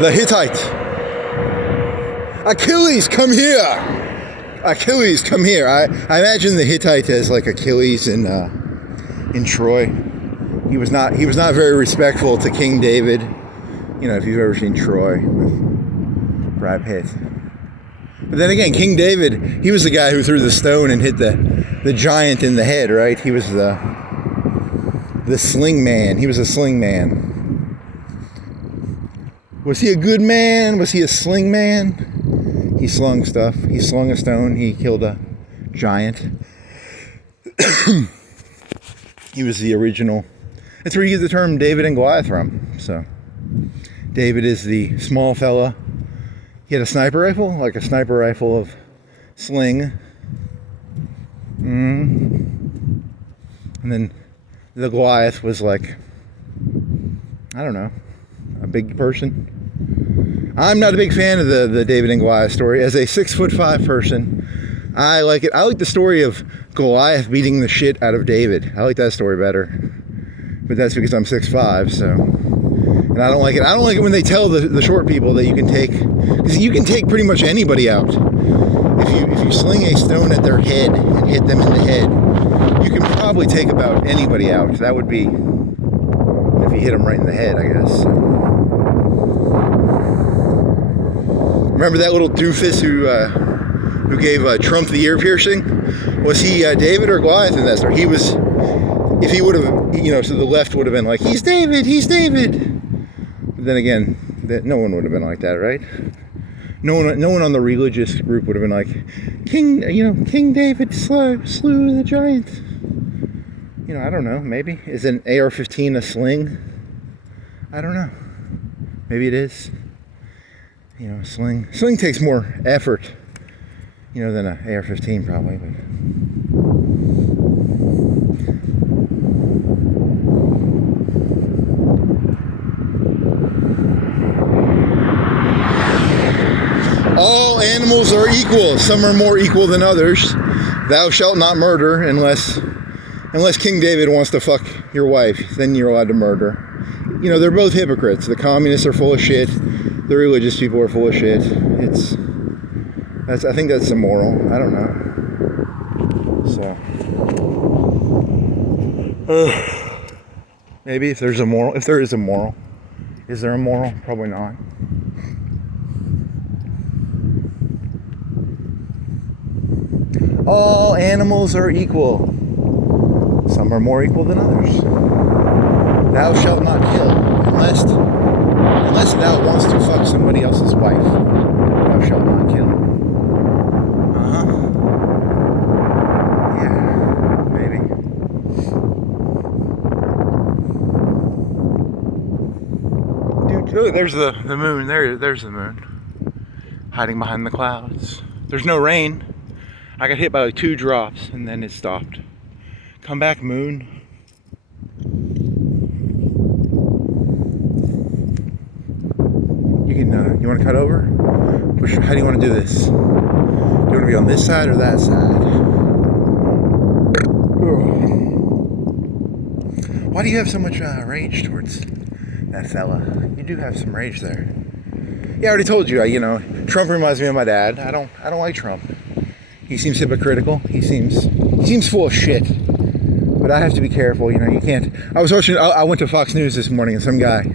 The Hittite. Achilles, come here. Achilles, come here. I imagine the Hittite as like Achilles in Troy. He was not very respectful to King David. You know, if you've ever seen Troy with Brad Pitt. But then again, King David, he was the guy who threw the stone and hit the giant in the head, right? He was the sling man. He was a sling man. Was he a good man? Was he a sling man? He slung stuff. He slung a stone. He killed a giant. He was the original. That's where you get the term David and Goliath from. So, David is the small fella. He had a sniper rifle, like a sniper rifle of sling. And then the Goliath was like, I don't know, a big person. I'm not a big fan of the David and Goliath story. As a 6'5" person, I like it. I like the story of Goliath beating the shit out of David. I like that story better. But that's because I'm 6'5", so. And I don't like it. I don't like it when they tell the short people that you can take, because you can take pretty much anybody out. If you sling a stone at their head and hit them in the head, you can probably take about anybody out. That would be if you hit them right in the head, I guess. Remember that little doofus who gave Trump the ear piercing? Was he David or Goliath in that story? He was. If he would have, you know, so the left would have been like, he's David, he's David. But then again, no one would have been like that, right? No one on the religious group would have been like, King David slew the giant. You know, I don't know, maybe. Is an AR-15 a sling? I don't know. Maybe it is. You know, sling takes more effort, you know, than an AR-15 probably, but. All animals are equal. Some are more equal than others. Thou shalt not murder unless King David wants to fuck your wife. Then you're allowed to murder. You know, they're both hypocrites. The communists are full of shit. The religious people are full of shit. I think that's immoral. I don't know. So maybe if there is a moral. Is there a moral? Probably not. All animals are equal. Some are more equal than others. Thou shalt not kill unless thou wants to fuck somebody else's wife. Thou shalt not kill. Yeah, maybe. Dude, oh, there's the moon. There's the moon. Hiding behind the clouds. There's no rain. I got hit by like 2 drops and then it stopped. Come back, moon. You can. You want to cut over? How do you want to do this? Do you want to be on this side or that side? Why do you have so much rage towards that fella? You do have some rage there. Yeah, I already told you. You know, Trump reminds me of my dad. I don't like Trump. He seems hypocritical. He seems full of shit. But I have to be careful. You know, you can't. I went to Fox News this morning and some guy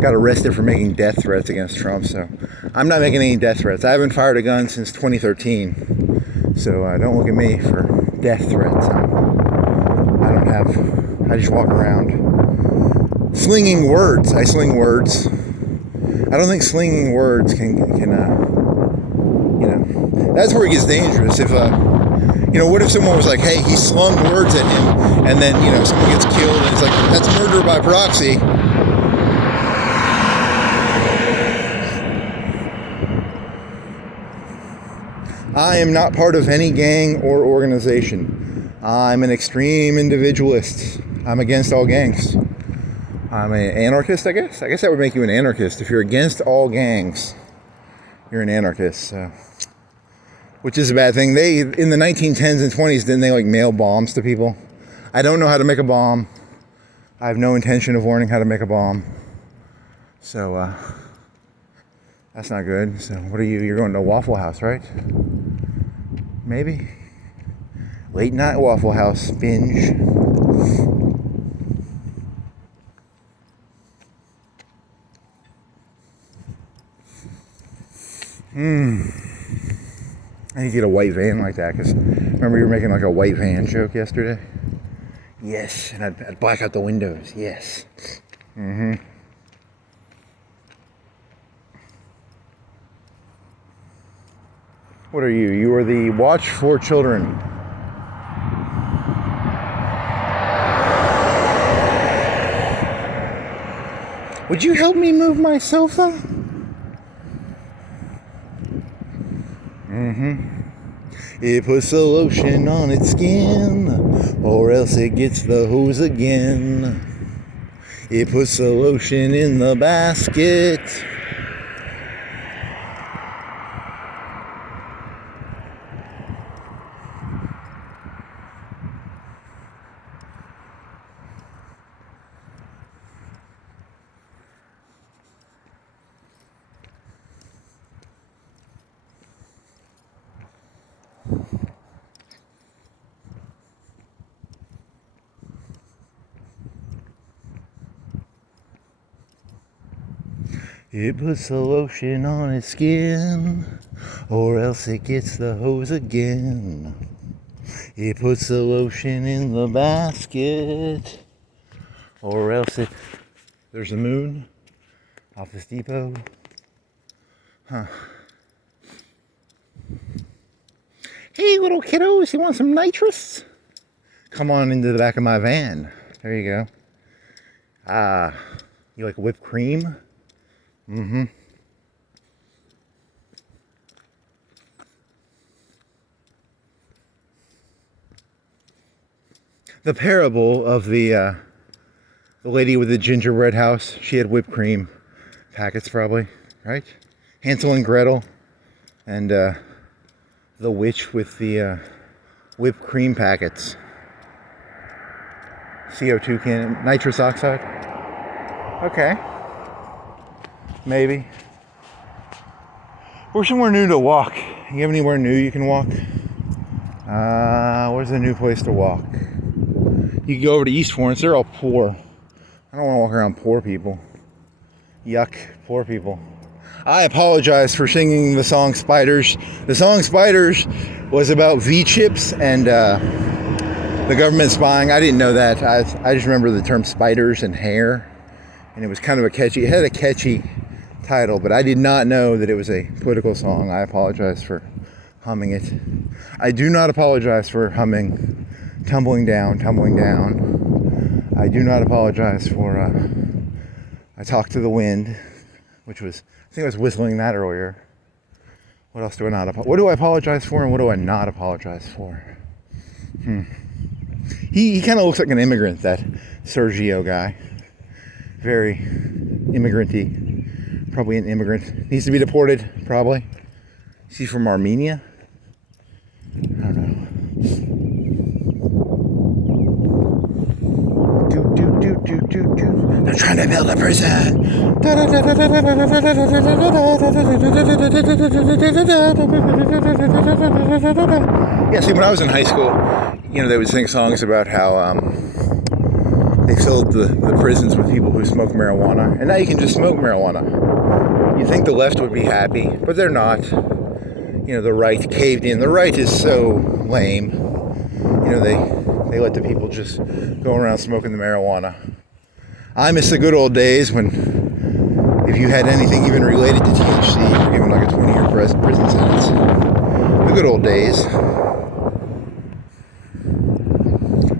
got arrested for making death threats against Trump. So I'm not making any death threats. I haven't fired a gun since 2013. So don't look at me for death threats. I just walk around slinging words. I sling words. I don't think slinging words can you know, that's where it gets dangerous. If you know, what if someone was like, hey, he slung words at him, and then, you know, someone gets killed, and it's like, that's murder by proxy. I am not part of any gang or organization. I'm an extreme individualist. I'm against all gangs. I'm an anarchist, I guess. I guess that would make you an anarchist. If you're against all gangs, you're an anarchist. Which is a bad thing. They, in the 1910s and 20s, didn't they like mail bombs to people? I don't know how to make a bomb. I have no intention of learning how to make a bomb. So, that's not good. So, what are you? You're going to Waffle House, right? Maybe. Late night Waffle House binge. I need to get a white van like that, because remember you were making like a white van joke yesterday? Yes, and I'd black out the windows, yes. What are you? You are the watch for children. Would you help me move my sofa? It puts the lotion on its skin, or else it gets the hose again. It puts the lotion in the basket. It puts the lotion on its skin, or else it gets the hose again. It puts the lotion in the basket, or else it... There's the moon, Office Depot. Huh. Hey, little kiddos, you want some nitrous? Come on into the back of my van. There you go. You like whipped cream? The parable of the lady with the gingerbread house. She had whipped cream packets, probably, right? Hansel and Gretel, and the witch with the whipped cream packets. CO2 can, nitrous oxide. Okay. Maybe. We're somewhere new to walk. You have anywhere new you can walk? Where's a new place to walk? You can go over to East Florence. They're all poor. I don't want to walk around poor people. Yuck, poor people. I apologize for singing the song Spiders. The song Spiders was about V-chips and the government spying. I didn't know that. I just remember the term spiders and hair. And it was kind of a catchy, it had a catchy title, but I did not know that it was a political song. I apologize for humming it. I do not apologize for humming Tumbling Down, Tumbling Down. I do not apologize for I Talk to the Wind, which was, I think I was whistling that earlier. What else do I not what do I apologize for and what do I not apologize for? He kind of looks like an immigrant, that Sergio guy. Very immigrant-y. Probably an immigrant. Needs to be deported, probably. Is he from Armenia? I don't know. They're trying to build a prison. Yeah, see, when I was in high school, they would sing songs about how they filled the prisons with people who smoke marijuana, and now you can just smoke marijuana. You think the left would be happy, but they're not. The right caved in. The right is so lame. They let the people just go around smoking the marijuana. I miss the good old days when, if you had anything even related to THC, you were given like a 20-year prison sentence. The good old days.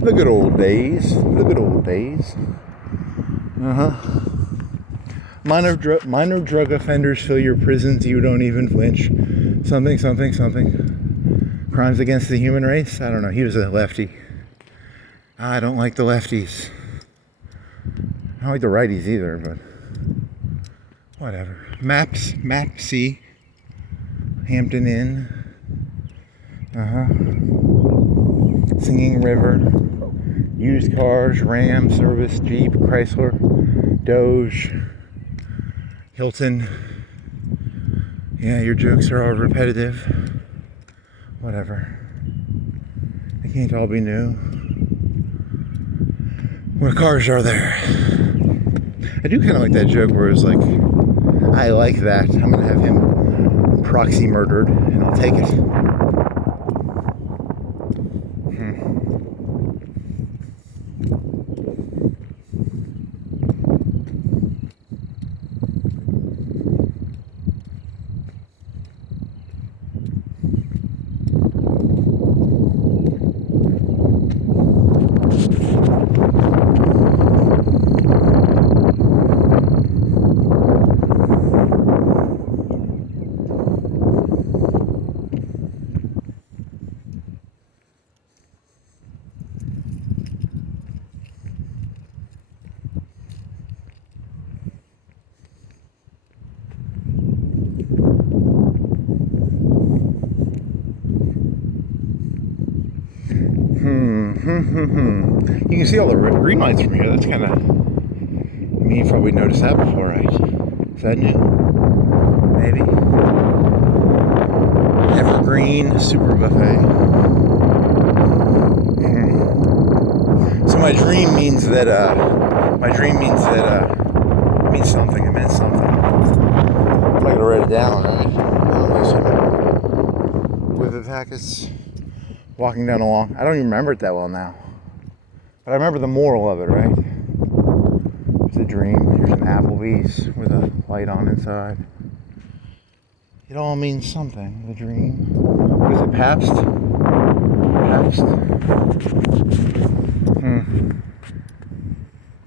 The good old days. The good old days. Minor drug offenders fill your prisons. You don't even flinch. Something, something, something. Crimes against the human race? I don't know. He was a lefty. I don't like the lefties. I don't like the righties either, but whatever. Map C. Hampton Inn. Singing River. used cars, Ram, Service, Jeep, Chrysler, Doge, Hilton. Yeah, your jokes are all repetitive. Whatever. They can't all be new. What cars are there? I do kind of like that joke where it's like, I like that. I'm going to have him proxy murdered and I'll take it. You can see all the green lights from here. That's kind of, I mean, you've probably noticed that before, right? Is that new? Maybe. Evergreen Super Buffet. So my dream means that, it means something. It meant something. I'm not gonna write it down, right? With the packets. Walking down along. I don't even remember it that well now. But I remember the moral of it, right? It's a dream. Here's an Applebee's with a light on inside. It all means something, the dream. What is it, Pabst?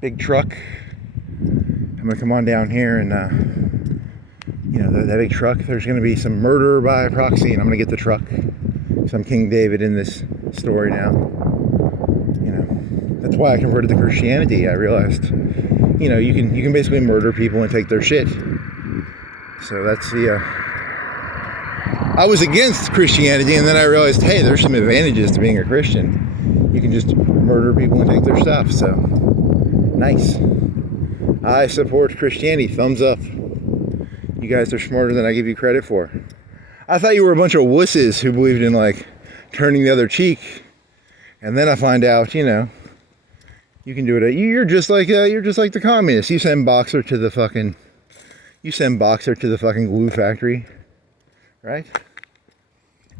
Big truck. I'm gonna come on down here and, that big truck, there's gonna be some murder by proxy and I'm gonna get the truck. So I'm King David in this story now. That's why I converted to Christianity. I realized, you can basically murder people and take their shit. So that's the. I was against Christianity, and then I realized, hey, there's some advantages to being a Christian. You can just murder people and take their stuff. So nice. I support Christianity. Thumbs up. You guys are smarter than I give you credit for. I thought you were a bunch of wusses who believed in like turning the other cheek, and then I find out, you can do it. You're just like the communists. You send Boxer to the fucking glue factory, right?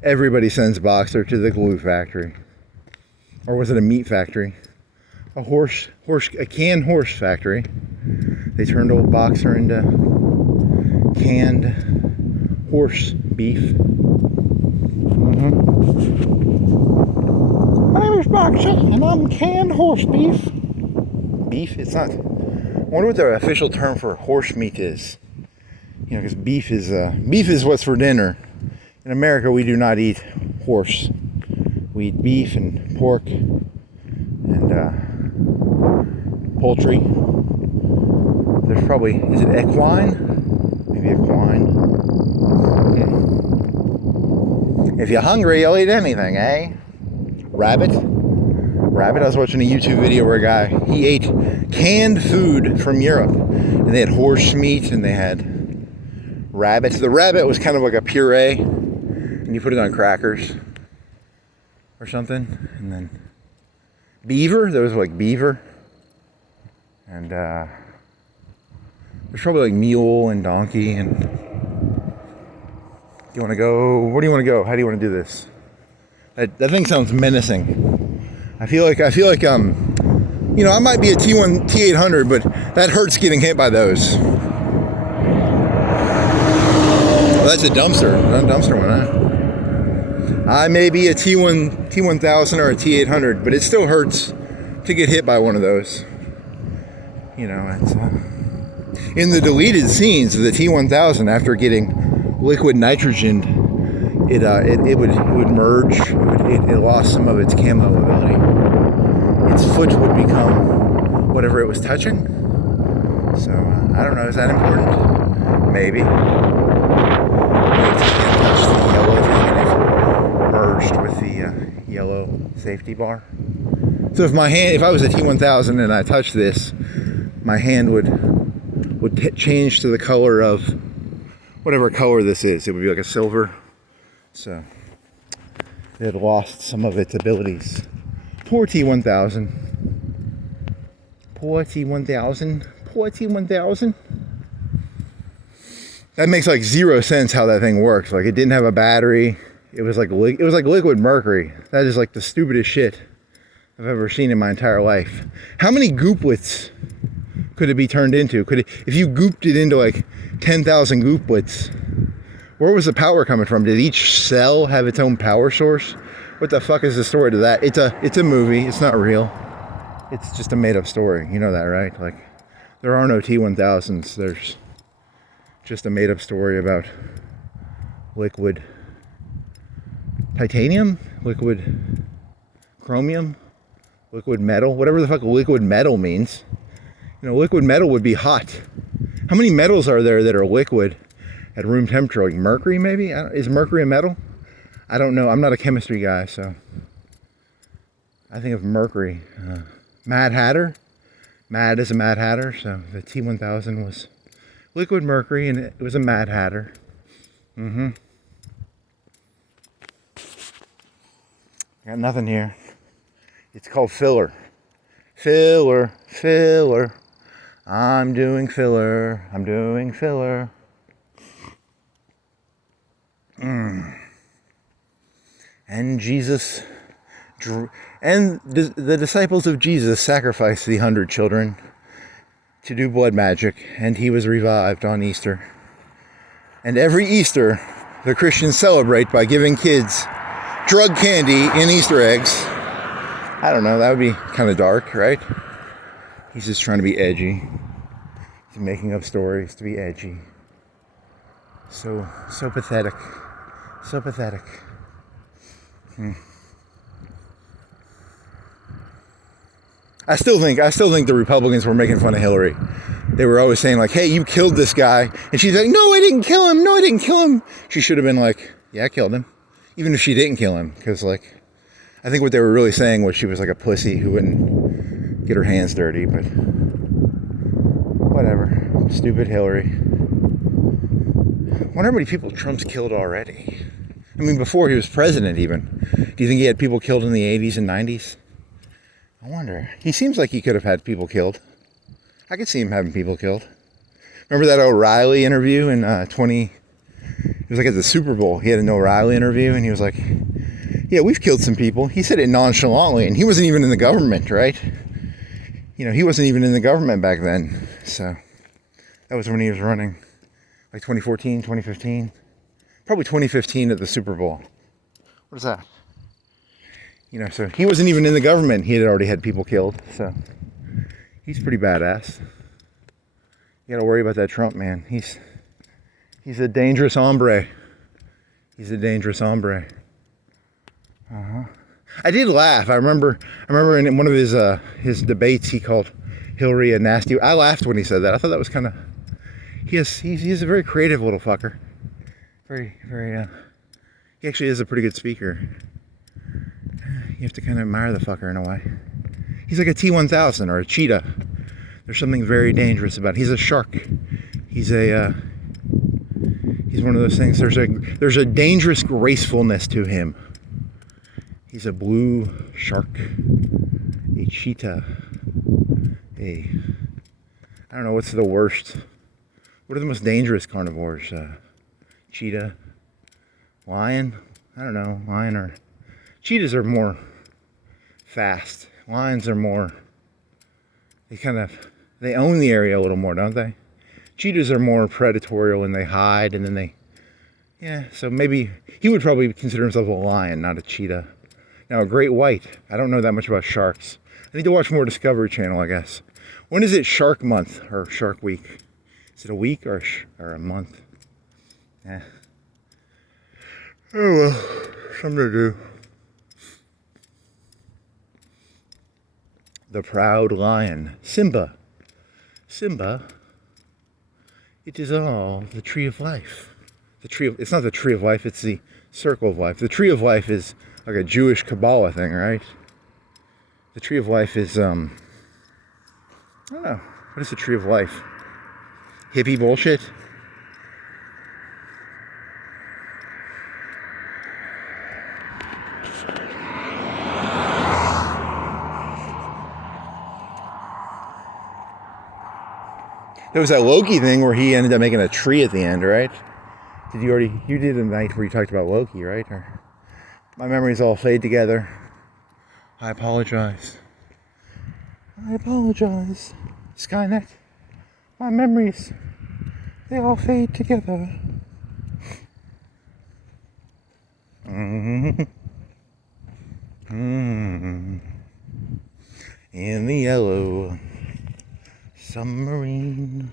Everybody sends Boxer to the glue factory, or was it a meat factory? A canned horse factory. They turned old Boxer into canned horse beef. My name is Boxer, and I'm canned horse beef. Beef? It's not. I wonder what the official term for horse meat is. Because beef is what's for dinner. In America, we do not eat horse. We eat beef and pork and poultry. There's probably, is it equine? Maybe equine. If you're hungry, you'll eat anything, eh? Rabbit. I was watching a YouTube video where a guy, he ate canned food from Europe. And they had horse meat and they had rabbits. The rabbit was kind of like a puree. And you put it on crackers or something. And then beaver. There was like beaver. And there's probably like mule and donkey and... You want to go? Where do you want to go? How do you want to do this? That thing sounds menacing. I feel like I might be a T800, but that hurts getting hit by those. Well, that's a dumpster. Not a dumpster one, huh? I may be a T1000 or a T800, but it still hurts to get hit by one of those. It's in the deleted scenes of the T1000 after getting liquid nitrogen, it would merge. It lost some of its camo ability. Its foot would become whatever it was touching. So I don't know. Is that important? Maybe. Maybe it can't touch the yellow thing, and it merged with the yellow safety bar. So if I was a T1000 and I touched this, my hand would change to the color of whatever color this is. It would be like a silver. So it had lost some of its abilities. Poor T1000. Poor T1000. Poor T1000. That makes like zero sense how that thing works. Like, it didn't have a battery. It was like liquid mercury. That is like the stupidest shit I've ever seen in my entire life. How many gooplets could it be turned into? If you gooped it into like 10,000 gooplets, where was the power coming from? Did each cell have its own power source? What the fuck is the story to that? It's a movie. It's not real. It's just a made up story. You know that, right? Like, there are no T1000s. There's just a made up story about liquid titanium, liquid chromium, liquid metal, whatever the fuck liquid metal means. You know, liquid metal would be hot. How many metals are there that are liquid at room temperature? Like mercury, maybe? Is mercury a metal? I don't know. I'm not a chemistry guy, so I think of mercury. Mad Hatter. Mad is a Mad Hatter, so the T1000 was liquid mercury, and it was a Mad Hatter. Got nothing here. It's called filler. Filler, filler. I'm doing filler. I'm doing filler. And Jesus, and the disciples of Jesus sacrificed the 100 children to do blood magic, and he was revived on Easter. And every Easter, the Christians celebrate by giving kids drug candy and Easter eggs. I don't know, that would be kind of dark, right? He's just trying to be edgy. He's making up stories to be edgy. So pathetic. So pathetic. I still think the Republicans were making fun of Hillary. They were always saying like, hey, you killed this guy. And she's like, no, I didn't kill him. No, I didn't kill him. She should have been like, yeah, I killed him. Even if she didn't kill him. Because like, I think what they were really saying was she was like a pussy who wouldn't get her hands dirty. But whatever. Stupid Hillary. I wonder how many people Trump's killed already. I mean, before he was president even. Do you think he had people killed in the 80s and 90s? I wonder. He seems like he could have had people killed. I could see him having people killed. Remember that O'Reilly interview in it was like at the Super Bowl. He had an O'Reilly interview and he was like, yeah, we've killed some people. He said it nonchalantly, and he wasn't even in the government, right? You know, he wasn't even in the government back then. So that was when he was running. Like 2014, 2015. Probably 2015 at the Super Bowl. What is that? You know, so he wasn't even in the government. He had already had people killed. So he's pretty badass. You gotta worry about that Trump man. He's a dangerous hombre. He's a dangerous hombre. I did laugh. I remember in one of his debates he called Hillary a nasty. I laughed when he said that. I thought that was kind of. He's a very creative little fucker. Very. He actually is a pretty good speaker. You have to kind of admire the fucker in a way. He's like a T1000 or a cheetah. There's something very dangerous about it. He's a shark. He's one of those things. There's a dangerous gracefulness to him. He's a blue shark, a cheetah, I don't know, what's the worst? What are the most dangerous carnivores? Cheetah, lion? I don't know, lion or... Cheetahs are more fast. Lions are more... They own the area a little more, don't they? Cheetahs are more predatorial and they hide and then they... Yeah, so maybe... He would probably consider himself a lion, not a cheetah. Now, a great white. I don't know that much about sharks. I need to watch more Discovery Channel, I guess. When is it Shark Month or Shark Week? Is it a week or a month? Yeah. Oh well, something to do. The proud lion, Simba. Simba, it is all the tree of life. It's not the tree of life, it's the circle of life. The tree of life is like a Jewish Kabbalah thing, right? The tree of life is, I don't know. What is the tree of life? Hippie bullshit? There was that Loki thing where he ended up making a tree at the end, right? You did a night where you talked about Loki, right? Or my memories all fade together. I apologize. Skynet. My memories, they all fade together. In the yellow submarine.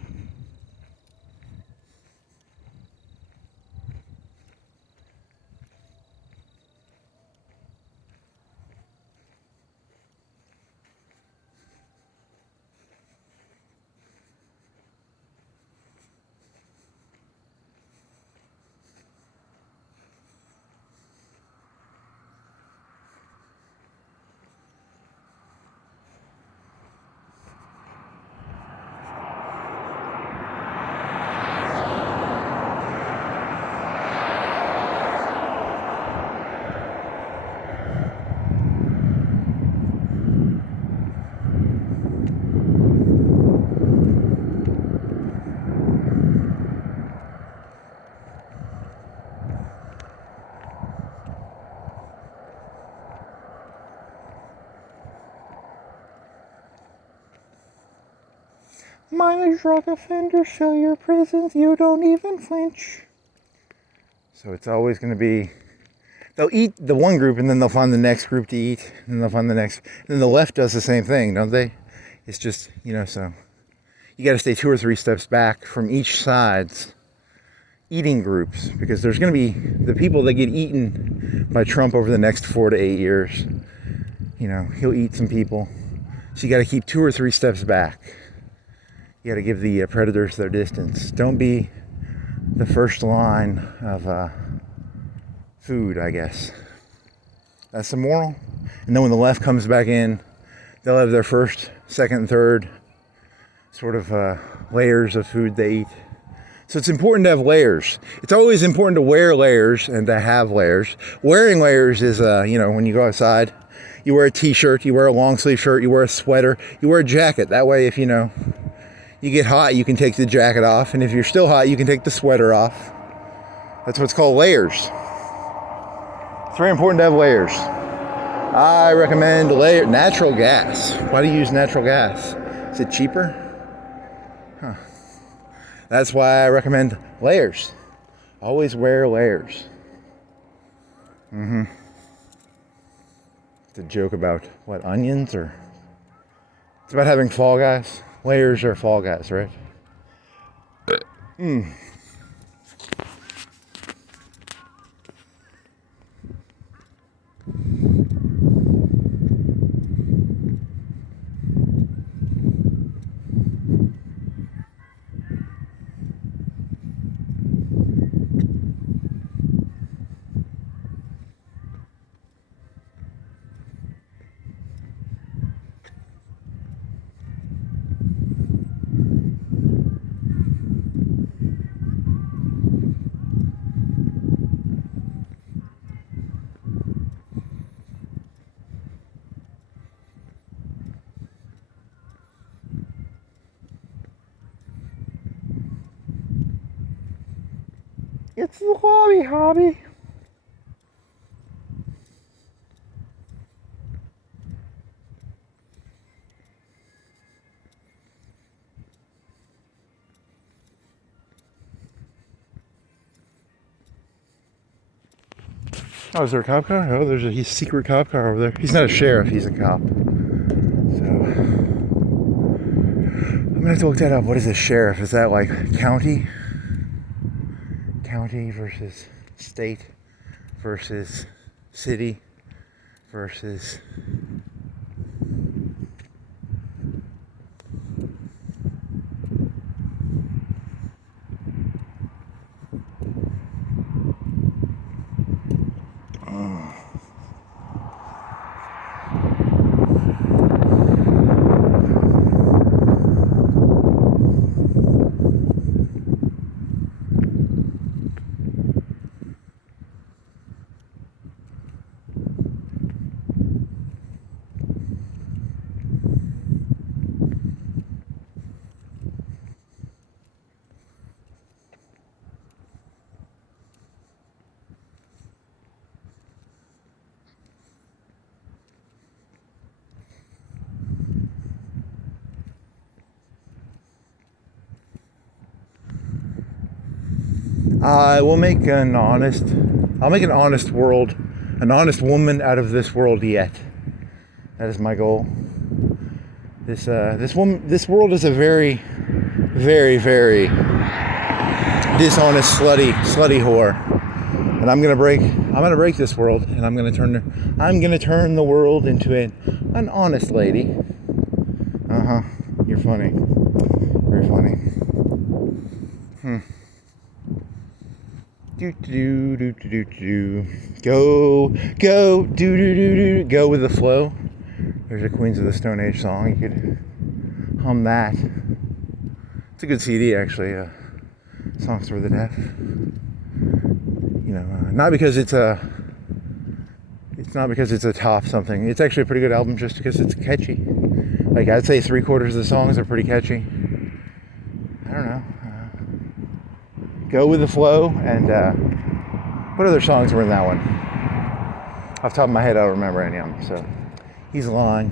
Minor drug offenders fill your prisons, you don't even flinch. So it's always going to be, they'll eat the one group and then they'll find the next group to eat, and then they'll find the next, and then the left does the same thing, don't they? It's just, so you got to stay 2 or 3 steps back from each side's eating groups, because there's going to be the people that get eaten by Trump over the next 4 to 8 years. He'll eat some people. So you got to keep 2 or 3 steps back. You got to give the predators their distance. Don't be the first line of food, I guess. That's the moral. And then when the left comes back in, they'll have their first, second, and third sort of layers of food they eat. So it's important to have layers. It's always important to wear layers and to have layers. Wearing layers is, when you go outside, you wear a t-shirt, you wear a long sleeve shirt, you wear a sweater, you wear a jacket. That way, if you get hot, you can take the jacket off, and if you're still hot, you can take the sweater off. That's what's called layers. It's very important to have layers. I recommend natural gas. Why do you use natural gas? Is it cheaper? Huh. That's why I recommend layers. Always wear layers. It's a joke about, onions? Or it's about having Fall Guys. Layers are Fall Guys, right? It's the hobby. Oh, is there a cop car? Oh, there's a secret cop car over there. He's not a sheriff, he's a cop. So, I'm gonna have to look that up. What is a sheriff? Is that like county? County versus state versus city versus... I'll make an honest world, an honest woman out of this world yet. That is my goal. This world is a very, very, very dishonest, slutty whore. And I'm gonna break this world, and I'm gonna turn the world into an honest lady. You're funny. Very funny. Go with the flow. There's a Queens of the Stone Age song. You could hum that. It's a good CD, actually. Songs for the Deaf. Not because it's a top something. It's actually a pretty good album just because it's catchy. Like, I'd say 3/4 of the songs are pretty catchy. I don't know. Go with the flow, and what other songs were in that one? Off the top of my head, I don't remember any of them. So he's lying.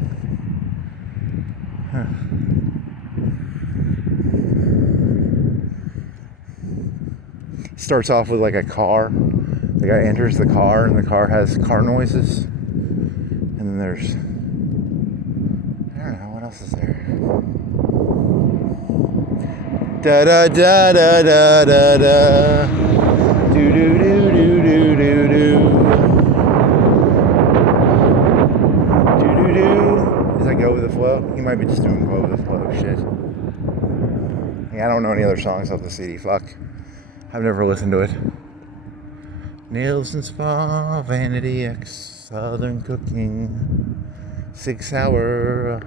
Starts off with like a car. The guy enters the car, and the car has car noises. And then there's, I don't know, what else is there? Da da da da da da da. Do do do do do do do. Do do do. Does that go with the flow? He might be just doing go with the flow shit. Yeah, I don't know any other songs off the CD. Fuck. I've never listened to it. Nielsen Spa, Vanity X, Southern Cooking, 6 Hour.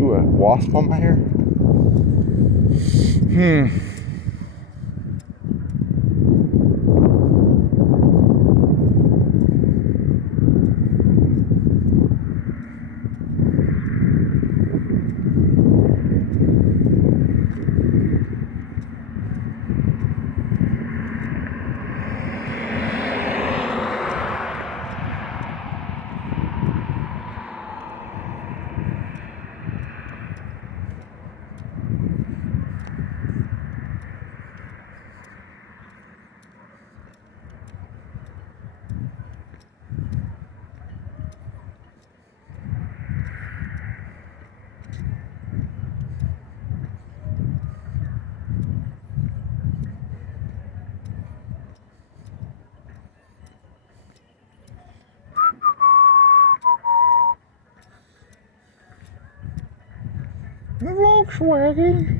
Ooh, a wasp on my hair? Volkswagen.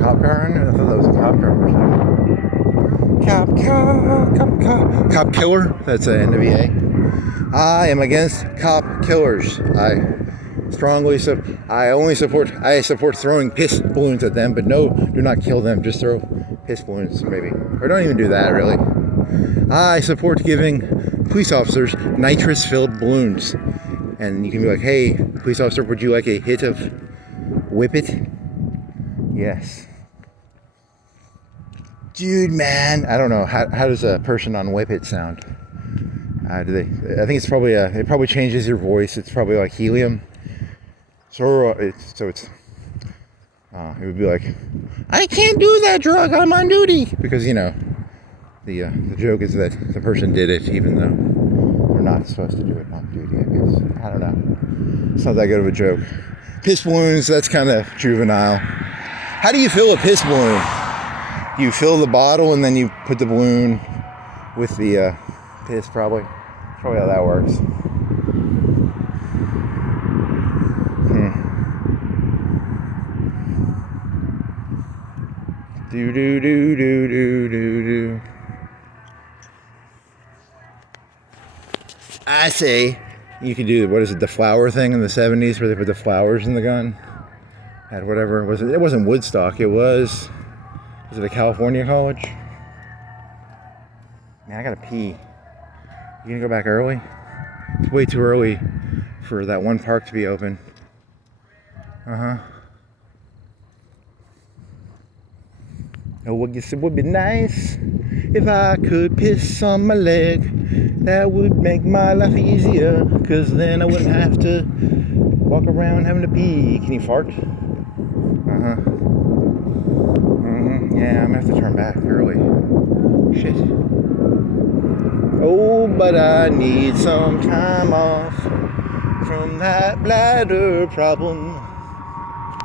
Cop car? I thought that was a cop car. Cop killer. That's an NWA. I am against cop killers. I support throwing piss balloons at them, but no, do not kill them. Just throw piss balloons, maybe, or don't even do that. Really. I support giving police officers nitrous-filled balloons, and you can be like, "Hey, police officer, would you like a hit of Whip It?" Yes. Dude, man, I don't know. How does a person on Whip It sound? I think it's probably it probably changes your voice. It's probably like helium. It would be like, I can't do that drug. I'm on duty, because the joke is that the person did it even though they're not supposed to do it on duty. I guess, I don't know. It's not that good of a joke. Piss balloons. That's kind of juvenile. How do you fill a piss balloon? You fill the bottle and then you put the balloon with the piss, probably. Probably how that works. Do do do do do do do. I say you could do, what is it, the flower thing in the 70s where they put the flowers in the gun? At whatever, was it? It wasn't Woodstock, it was it a California college? Man, I gotta pee. You gonna go back early? It's way too early for that one park to be open. Oh, I guess it would be nice if I could piss on my leg. That would make my life easier, cause then I wouldn't have to walk around having to pee. Can you fart? Yeah, I'm gonna have to turn back early. Shit. Oh, but I need some time off from that bladder problem.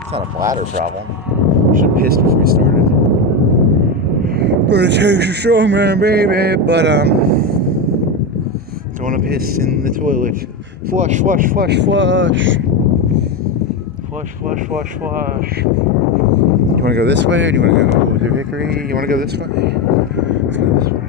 It's not a bladder problem. I should have pissed before we started. But it takes a strong man, baby. But don't wanna piss in the toilet. Flush, flush, flush, flush. Flush, flush, flush, flush. You wanna go this way or do you wanna go through Hickory? You wanna go this way? Let's go this way.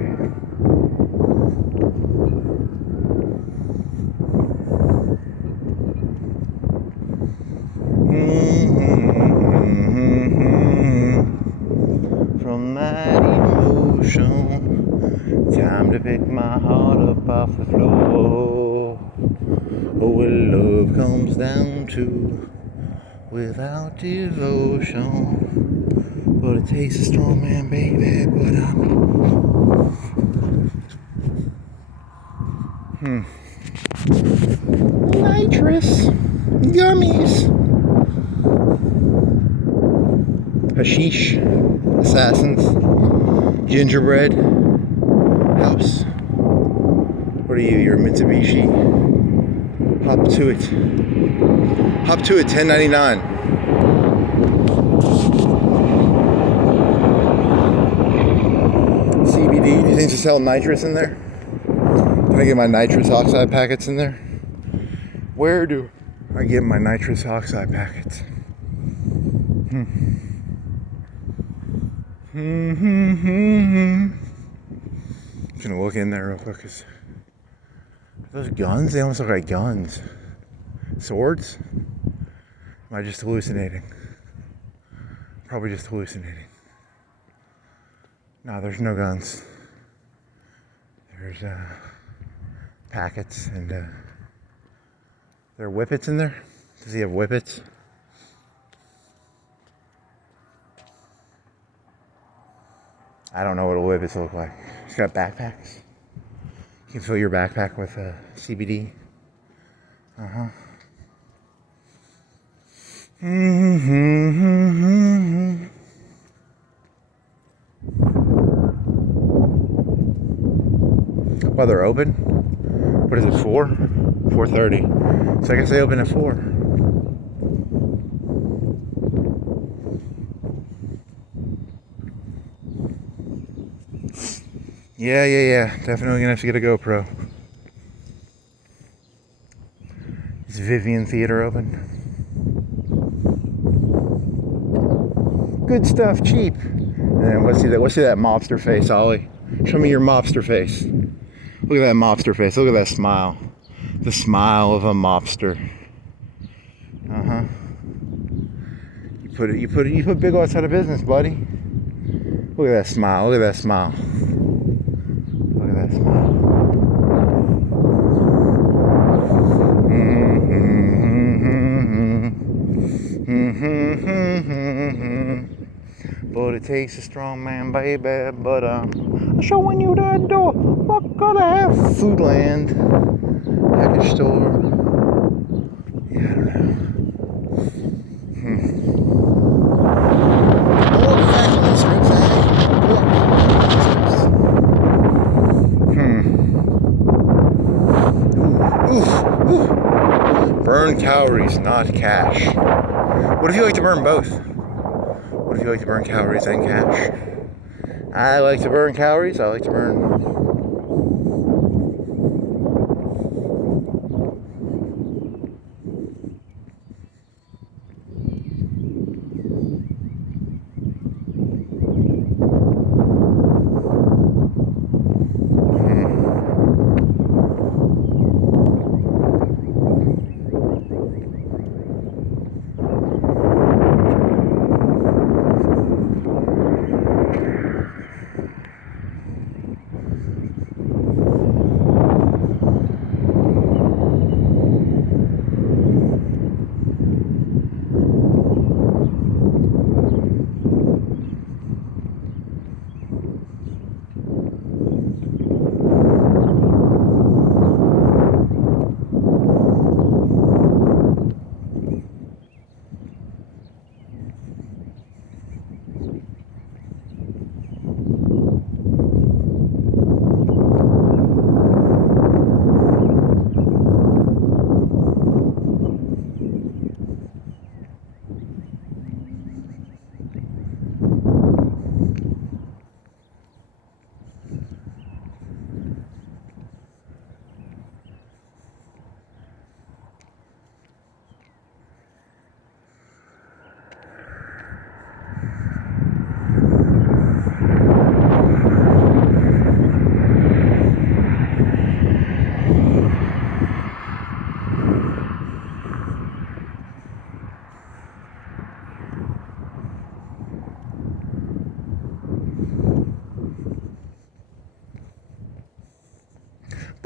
From that emotion, time to pick my heart up off the floor. Oh, what love comes down to without devotion. But it takes a strong man, baby. But nitrous gummies. Hashish, assassins, gingerbread, house. What are you? You're a Mitsubishi. Hop to it. Hop to it, $10.99. CBD, do you think to sell nitrous in there? Can I get my nitrous oxide packets in there? Where do I get my nitrous oxide packets? Just gonna look in there real quick. Those guns, they almost look like guns. Swords? Am I just hallucinating? Probably just hallucinating. No, there's no guns. There's packets and there are whippets in there. Does he have whippets? I don't know what a whippets look like. He's got backpacks. You can fill your backpack with CBD. Well, they're open. What is it, 4? 4:30. So I guess they open at 4. Yeah. Definitely gonna have to get a GoPro. Is Vivian Theater open? Good stuff, cheap. And then let's see that mobster face, Ollie. Show me your mobster face. Look at that mobster face. Look at that smile. The smile of a mobster. You put Big Lots out of business, buddy. Look at that smile. Look at that smile. Look at that smile. But it takes a strong man, baby. But I'm showing you that door. What could I have? Foodland, package store. Yeah, I don't know. More package strips, Ooh. Burn calories, not cash. What if you like to burn both? What if you like to burn calories and cash? I like to burn calories. I like to burn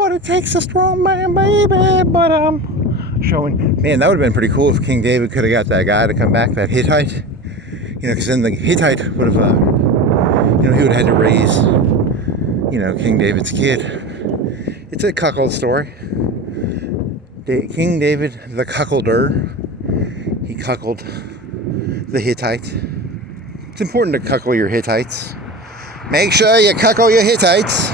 But it takes a strong man, baby. But showing, man, that would have been pretty cool if King David could have got that guy to come back, that Hittite. Because then the Hittite would have, he would have had to raise, King David's kid. It's a cuckold story. King David, the cuckolder, he cuckolded the Hittite. It's important to cuckle your Hittites. Make sure you cuckle your Hittites.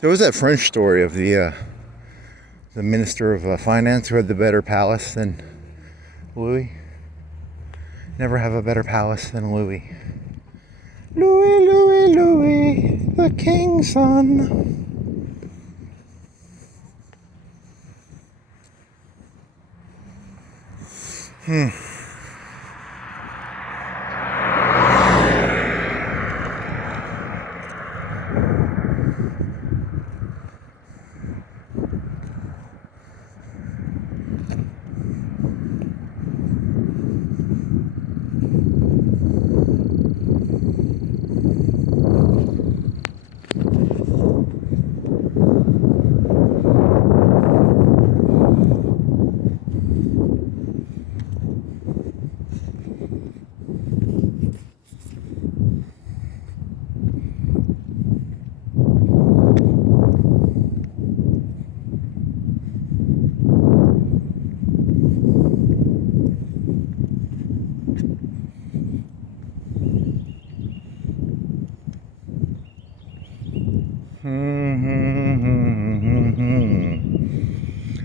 There was that French story of the minister of finance who had the better palace than Louis. Never have a better palace than Louis. Louis, Louis, Louis, the king's son.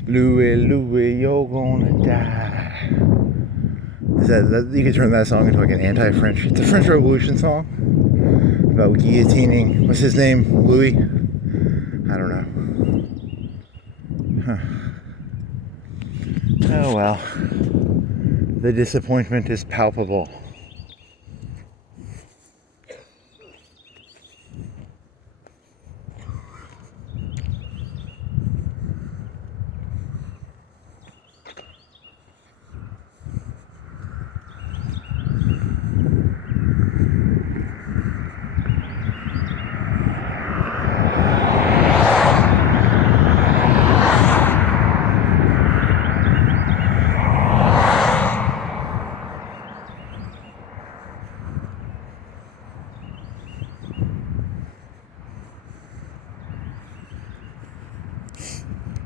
Louis, Louis, you're gonna die. Is that you can turn that song into like an anti-French? It's a French Revolution song about guillotining. What's his name? Louis? I don't know. Oh well. The disappointment is palpable.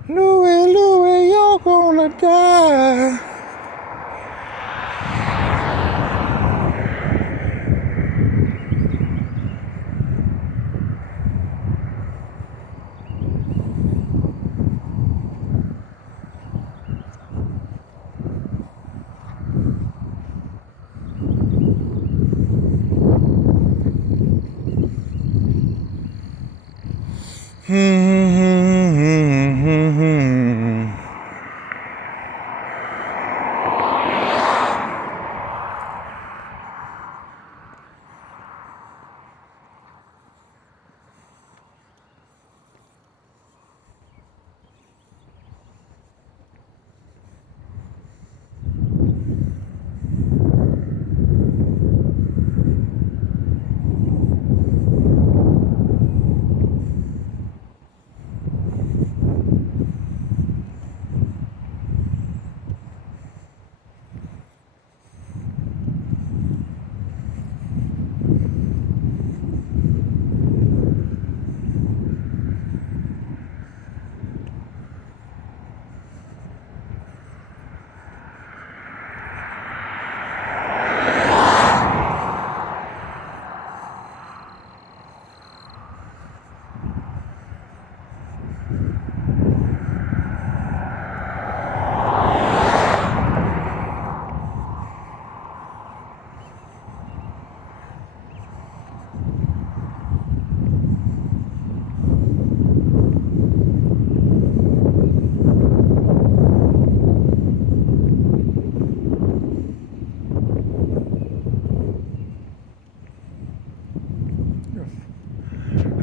Louis, Louis, you're gonna die.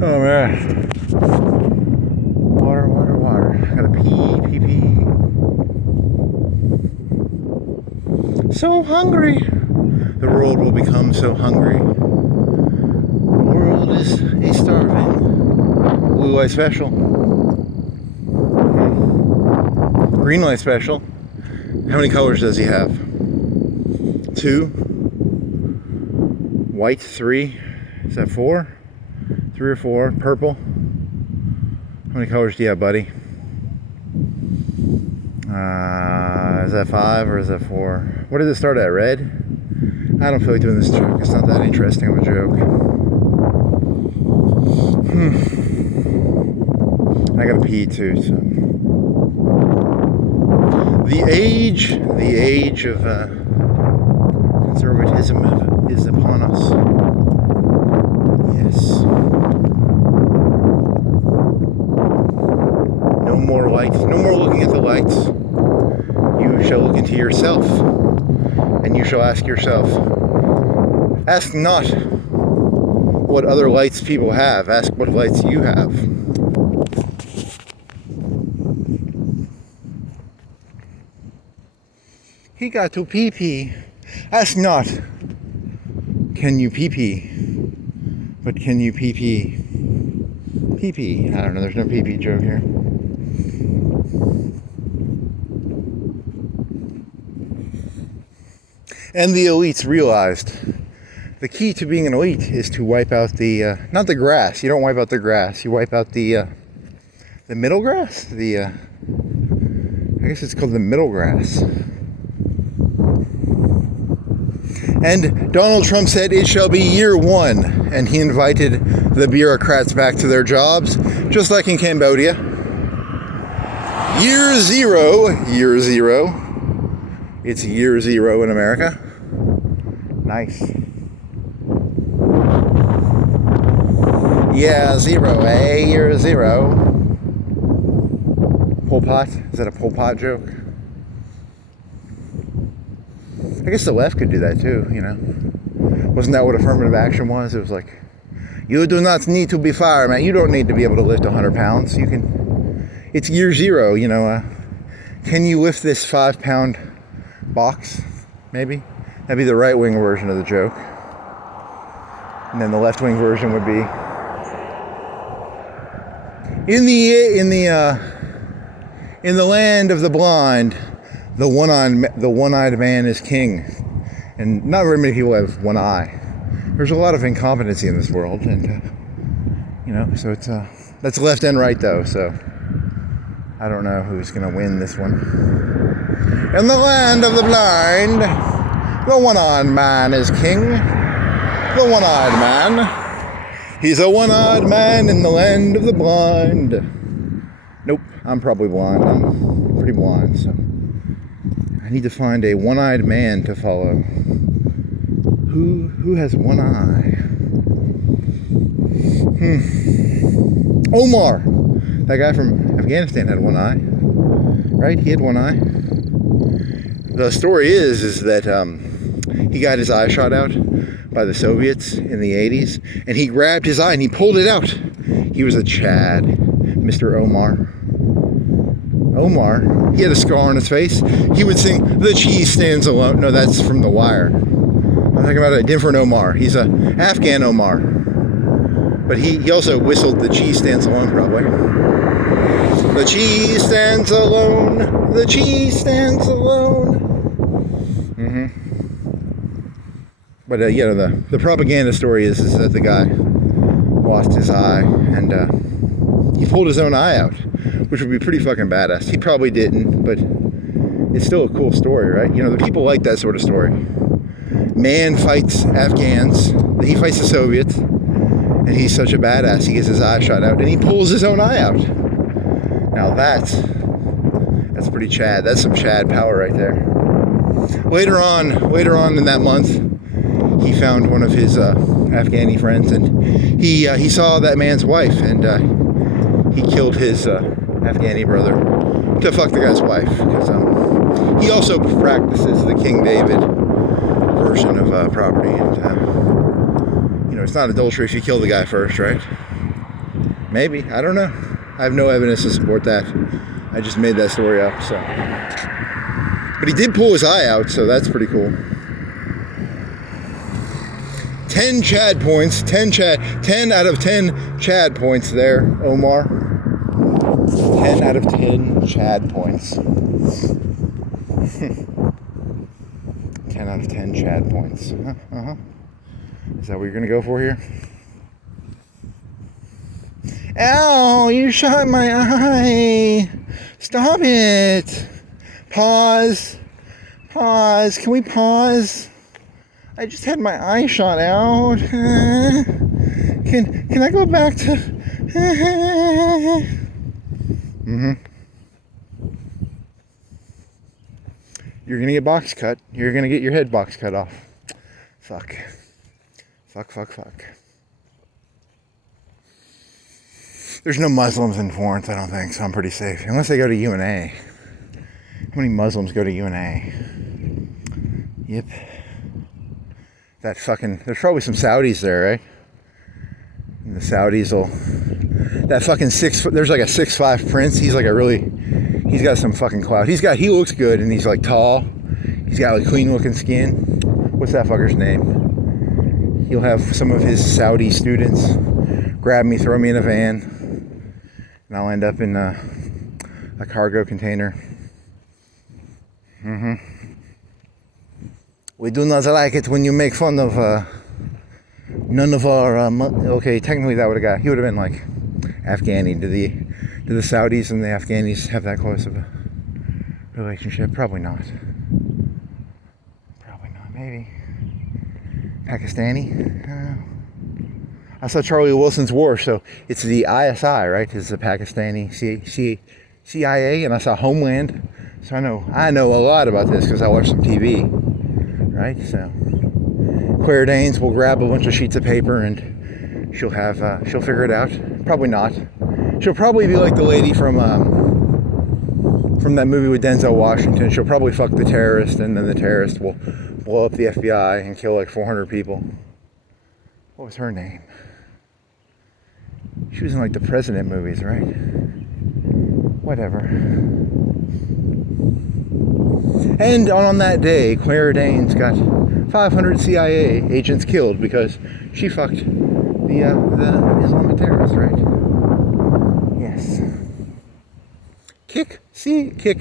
Oh man. Water, water, water. Gotta pee, pee, pee. So hungry. The world will become so hungry. The world is starving. Blue light special. Green light special. How many colors does he have? 2. White, 3. Is that 4? 3 or 4. Purple. How many colors do you have, buddy? Is that 5 or is that 4? What does it start at? Red? I don't feel like doing this joke. It's not that interesting of a joke. I gotta pee too, so. The age of conservatism is upon us. Yes. No more lights. No more looking at the lights. You shall look into yourself, and you shall ask yourself. Ask not what other lights people have. Ask what lights you have. He got to pee pee. Ask not, can you pee pee? But can you pee pee? Pee pee. I don't know, there's no pee pee joke here. And the elites realized the key to being an elite is to wipe out the, not the grass. You don't wipe out the grass. You wipe out the middle grass? I guess it's called the middle grass. And Donald Trump said it shall be year 1. And he invited the bureaucrats back to their jobs, just like in Cambodia. Year 0. It's year 0 in America. Nice. Yeah, 0, eh? Year 0. Pol Pot? Is that a Pol Pot joke? I guess the left could do that too, you know. Wasn't that what affirmative action was? It was like, you do not need to be fireman. You don't need to be able to lift 100 pounds. You can, it's year 0, you know. Can you lift this 5-pound box? Maybe. That'd be the right-wing version of the joke. And then the left-wing version would be, in the land of the blind, the one-eyed man is king. And not very many people have one eye. There's a lot of incompetency in this world, and you know, so it's that's left and right though. So I don't know who's gonna win this one. In the land of the blind, the one-eyed man is king. The one-eyed man. He's a one-eyed man in the land of the blind. Nope, I'm probably blind. I'm pretty blind, so I need to find a one-eyed man to follow. Who has one eye? Omar, that guy from Afghanistan had one eye, right? He had one eye. The story is that he got his eye shot out by the Soviets in the 80s, and he grabbed his eye and he pulled it out. He was a Chad, Mr. Omar. Omar, he had a scar on his face. He would sing, "The cheese stands alone." No, that's from The Wire. I'm talking about a different Omar. He's a Afghan Omar. But he also whistled "The cheese stands alone," probably. The cheese stands alone. The cheese stands alone. But you know, the propaganda story is that the guy lost his eye and he pulled his own eye out, which would be pretty fucking badass. He probably didn't, but it's still a cool story, right? You know, the people like that sort of story. Man fights Afghans, he fights the Soviets, and he's such a badass, he gets his eye shot out, and he pulls his own eye out. Now that's pretty Chad. That's some Chad power right there. Later on in that month, he found one of his Afghani friends, and he saw that man's wife, and he killed his Afghani brother to fuck the guy's wife, because he also practices the King David version of property, and you know, it's not adultery if you kill the guy first, right? Maybe. I don't know. I have no evidence to support that. I just made that story up, so. But he did pull his eye out, so that's pretty cool. 10 Chad points. 10 out of 10 Chad points there, Omar. 10 out of 10 Chad points. 10 out of 10 Chad points. Uh-huh. Is that what you're going to go for here? Ow, you shot my eye. Stop it. Pause. Can we pause? I just had my eye shot out. Can I go back to... You're going to get box cut. You're going to get your head box cut off. Fuck. There's no Muslims in Florence, I don't think, so I'm pretty safe. Unless they go to UNA. How many Muslims go to UNA? Yep. There's probably some Saudis there, right? And the Saudis will... That fucking there's like a 6'5" prince. He's got some fucking clout. He looks good and he's like tall. He's got like clean looking skin. What's that fucker's name? He'll have some of his Saudi students grab me, throw me in a van, and I'll end up in a cargo container. We do not like it when you make fun of none of our... okay, technically that he would have been like Afghani. Do the Saudis and the Afghanis have that close of a relationship? Probably not. Maybe. Pakistani? I don't know. I saw Charlie Wilson's War, so it's the ISI, right? It's the Pakistani CIA, and I saw Homeland, so I know a lot about this because I watch some TV, right? So Claire Danes will grab a bunch of sheets of paper and she'll figure it out. Probably not. She'll probably be like the lady from that movie with Denzel Washington. She'll probably fuck the terrorist, and then the terrorist will blow up the FBI and kill like 400 people. What was her name? She was in like the President movies, right? Whatever. And on that day, Claire Danes got 500 CIA agents killed because she fucked the Islamic terrorists, right? Yes. Kick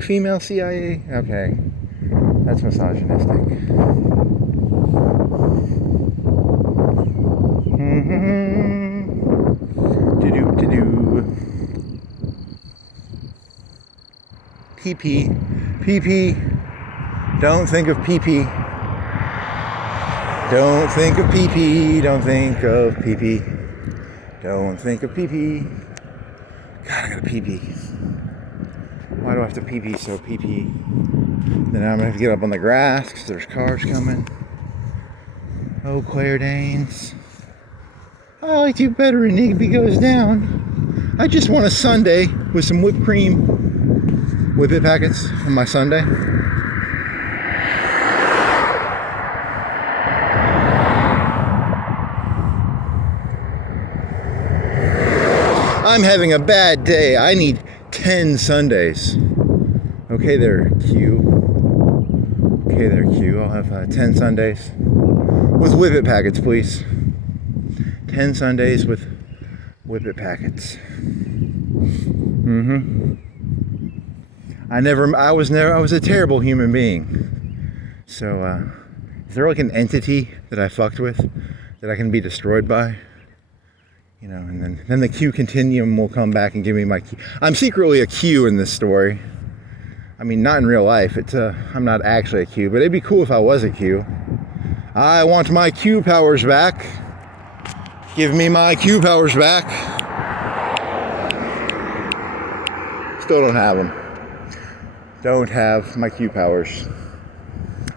female CIA? Okay. That's misogynistic. To-do. PP. Don't think of PP. Don't think of PP. God, I gotta pee-pee. Why do I have to pee-pee so pee-pee? Then I'm gonna have to get up on the grass because there's cars coming. Oh, Claire Danes. I like you better when Igby goes down. I just want a sundae with some whipped cream. Whippet packets on my sundae. I'm having a bad day. I need 10 sundaes. Okay there, Q. I'll have 10 sundaes with whippet packets, please. 10 sundaes with whippet packets. I was a terrible human being. So, is there like an entity that I fucked with that I can be destroyed by? You know, and then the Q continuum will come back and give me my Q. I'm secretly a Q in this story. I mean, not in real life. I'm not actually a Q, but it'd be cool if I was a Q. I want my Q powers back. Give me my Q powers back. Still don't have them. Don't have my Q powers.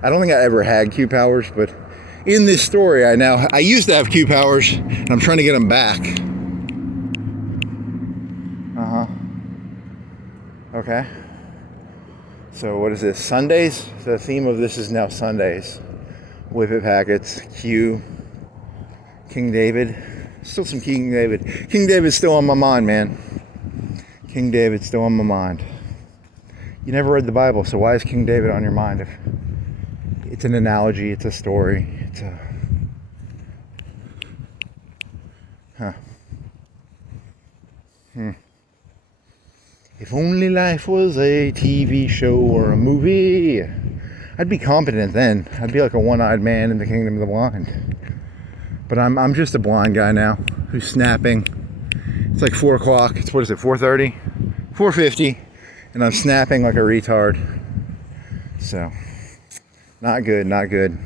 I don't think I ever had Q powers, but in this story, I used to have Q powers, and I'm trying to get them back. Okay. So what is this? Sundays? The theme of this is now Sundays. Whippet packets, Q, King David, Still some King David. King David's still on my mind, man. King David's still on my mind. You never read the Bible, so why is King David on your mind? If it's an analogy, it's a story, it's a... If only life was a TV show or a movie, I'd be competent then. I'd be like a one-eyed man in the kingdom of the blind. But I'm just a blind guy now who's snapping. It's like 4 o'clock. It's, what is it, 4:30? 4:50. And I'm snapping like a retard. So, not good, not good.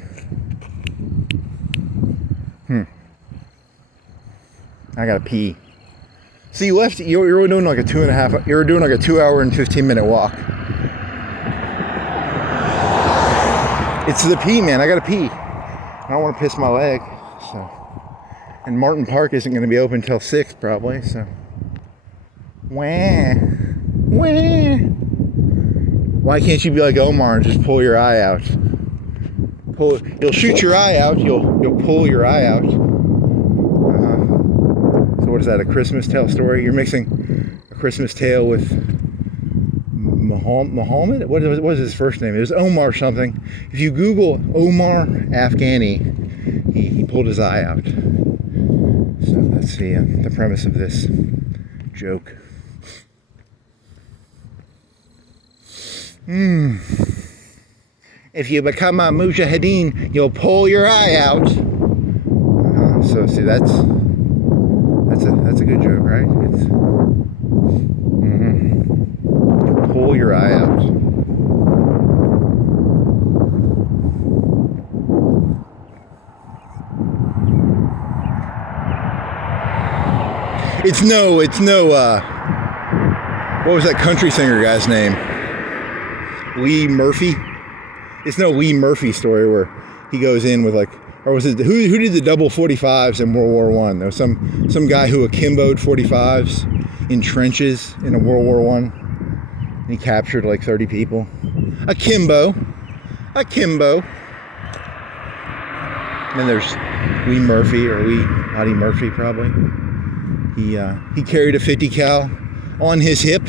I gotta pee. So you left, you were doing like a 2 hour and 15-minute walk. It's the pee, man. I gotta pee. I don't want to piss my leg. So, and Martin Park isn't going to be open till 6 probably. So, wah. Why can't you be like Omar and just pull your eye out? You'll shoot your eye out. You'll pull your eye out. So what is that? A Christmas Tale story? You're mixing a Christmas Tale with Muhammad? What was his first name? It was Omar something. If you Google Omar Afghani, he pulled his eye out. So that's the premise of this joke. If you become a mujahideen, you'll pull your eye out. So see, that's a good joke, right? It's you'll pull your eye out. It's no, what was that country singer guy's name? Lee Murphy? It's no Lee Murphy story where he goes in with like, or was it, who did the double 45s in World War I? There was some guy who akimboed 45s in trenches in a World War I. And he captured like 30 people. Akimbo. And then there's Lee Murphy, or Audie Murphy probably. He carried a 50 cal on his hip.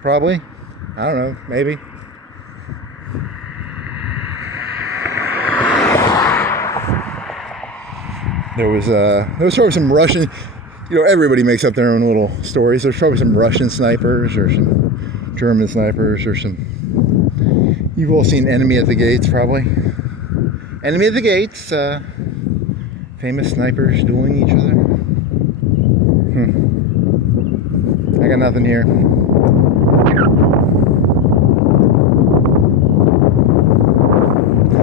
Probably. I don't know, maybe. There was probably some Russian, everybody makes up their own little stories. There's probably some Russian snipers or some German snipers or some, you've all seen Enemy at the Gates probably. Enemy at the Gates, famous snipers dueling each other. I got nothing here.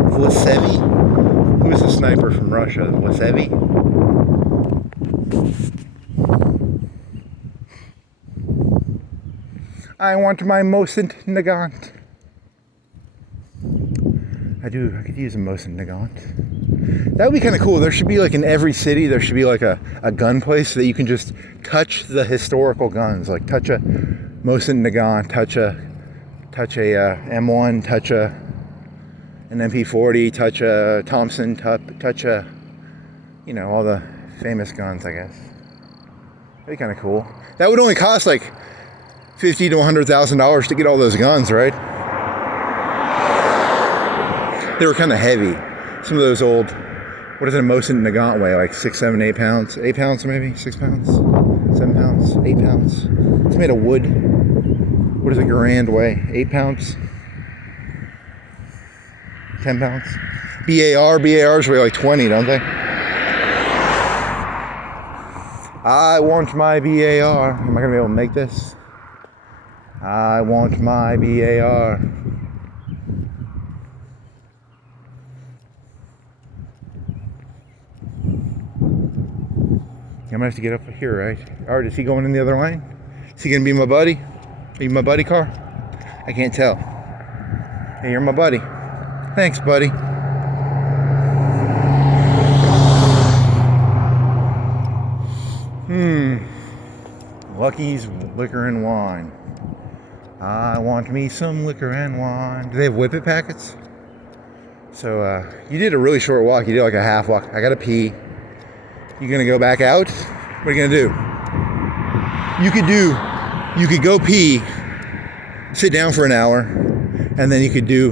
Vlasevy? Who's the sniper from Russia? Vlasevy? I want my Mosin Nagant. I could use a Mosin Nagant. That would be kind of cool. There should be like in every city, there should be like a gun place so that you can just touch the historical guns. Like touch a Mosin Nagant, touch a M1, touch an MP40, touch a Thompson, touch a, all the famous guns, I guess. That'd be kind of cool. That would only cost like $50,000 to $100,000 to get all those guns, right? They were kind of heavy. Some of those old, what does a Mosin Nagant weigh? Like 6, 7, 8 pounds? 8 pounds maybe? 6 pounds? 7 pounds? 8 pounds? It's made of wood. What does a Garand weigh? 8 pounds? 10 pounds? BARs weigh like 20, don't they? I want my BAR. Am I going to be able to make this? I want my BAR. I'm going to have to get up here, right? All right, is he going in the other lane? Is he going to be my buddy? Are you my buddy car? I can't tell. Hey, you're my buddy. Thanks, buddy. Lucky's Liquor and Wine. I want me some liquor and wine. Do they have Whippet packets? So, you did a really short walk. You did like a half walk. I gotta pee. You gonna go back out? What are you gonna do? You could go pee, sit down for an hour, and then you could do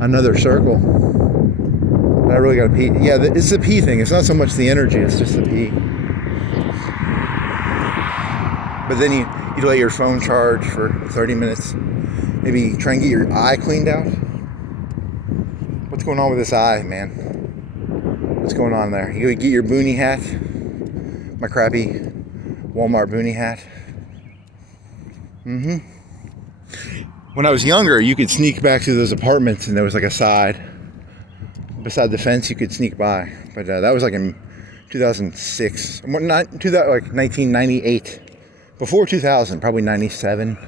another circle. But I really gotta pee. Yeah, it's the pee thing. It's not so much the energy, it's just the pee. But then you'd let your phone charge for 30 minutes. Maybe try and get your eye cleaned out. What's going on with this eye, man? What's going on there? You get your boonie hat. My crappy Walmart boonie hat. When I was younger, you could sneak back to those apartments and there was like a side. Beside the fence, you could sneak by. But that was like in 2006. Not 2000, like 1998. Before 2000, probably 97.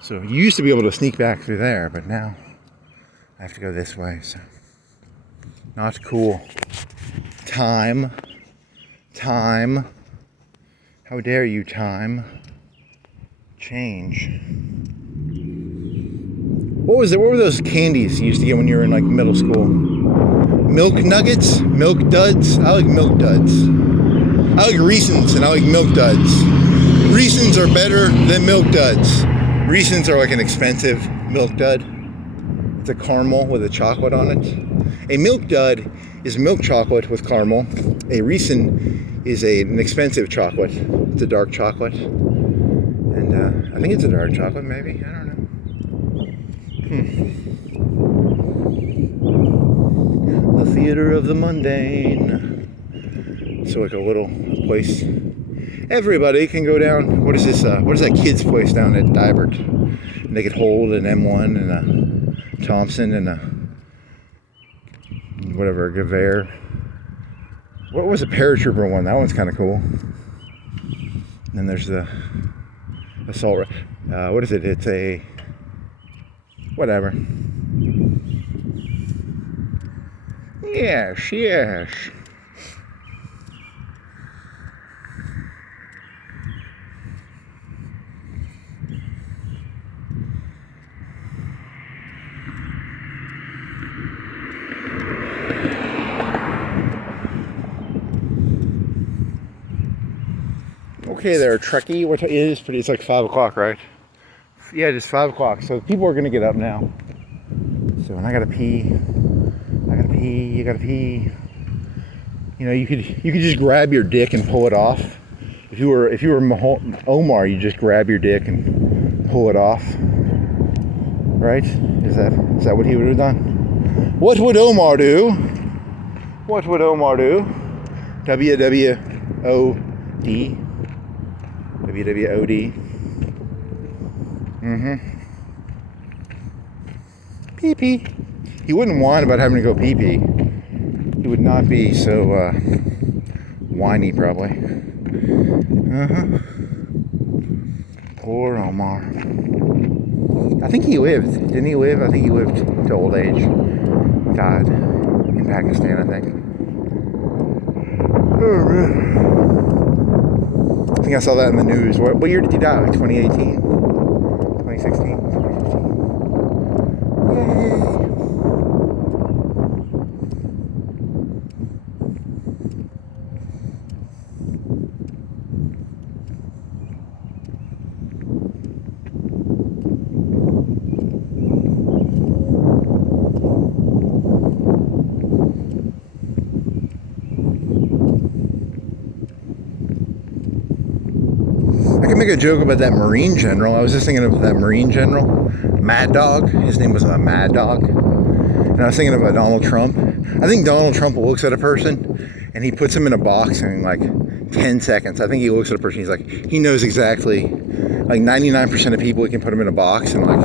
So you used to be able to sneak back through there, but now I have to go this way. So not cool. Time. How dare you, time? Change. What were those candies you used to get when you were in like middle school? Milk nuggets? Milk duds? I like milk duds. I like Reese's and I like milk duds. Reese's are better than milk duds. Reese's are like an expensive milk dud. It's a caramel with a chocolate on it. A milk dud is milk chocolate with caramel. A Reese's is an expensive chocolate. It's a dark chocolate. And I think it's a dark chocolate, maybe. I don't know. The theater of the mundane. So like a little place. Everybody can go down. What is this? What is that kid's place down at Dybert? And they could hold an M1 and a Thompson and a whatever, a Gewehr. What was a paratrooper one? That one's kind of cool. And then there's the assault. What is it? It's a whatever. Yes. Okay there, Trekkie. It is pretty. It's like 5 o'clock, right? Yeah, it is 5 o'clock. So people are gonna get up now. So, and I gotta pee. You gotta pee. You know, you could just grab your dick and pull it off. If you were Omar, you just grab your dick and pull it off. Right? Is that what he would have done? What would Omar do? WWOD. WWOD. Pee-pee. He wouldn't whine about having to go pee-pee. He would not be so whiny, probably. Poor Omar. I think he lived. Didn't he live? I think he lived to old age. Died in Pakistan, I think. Oh, man. I think I saw that in the news. What year did he die? Like 2018? 2016? 2015? Yay! Make a joke about that Marine general. I was just thinking of that Marine general, Mad Dog. His name was Mad Dog. And I was thinking about Donald Trump. I think Donald Trump looks at a person and he puts him in a box in like 10 seconds. I think he looks at a person, he's like, he knows exactly, like 99% of people, he can put them in a box in like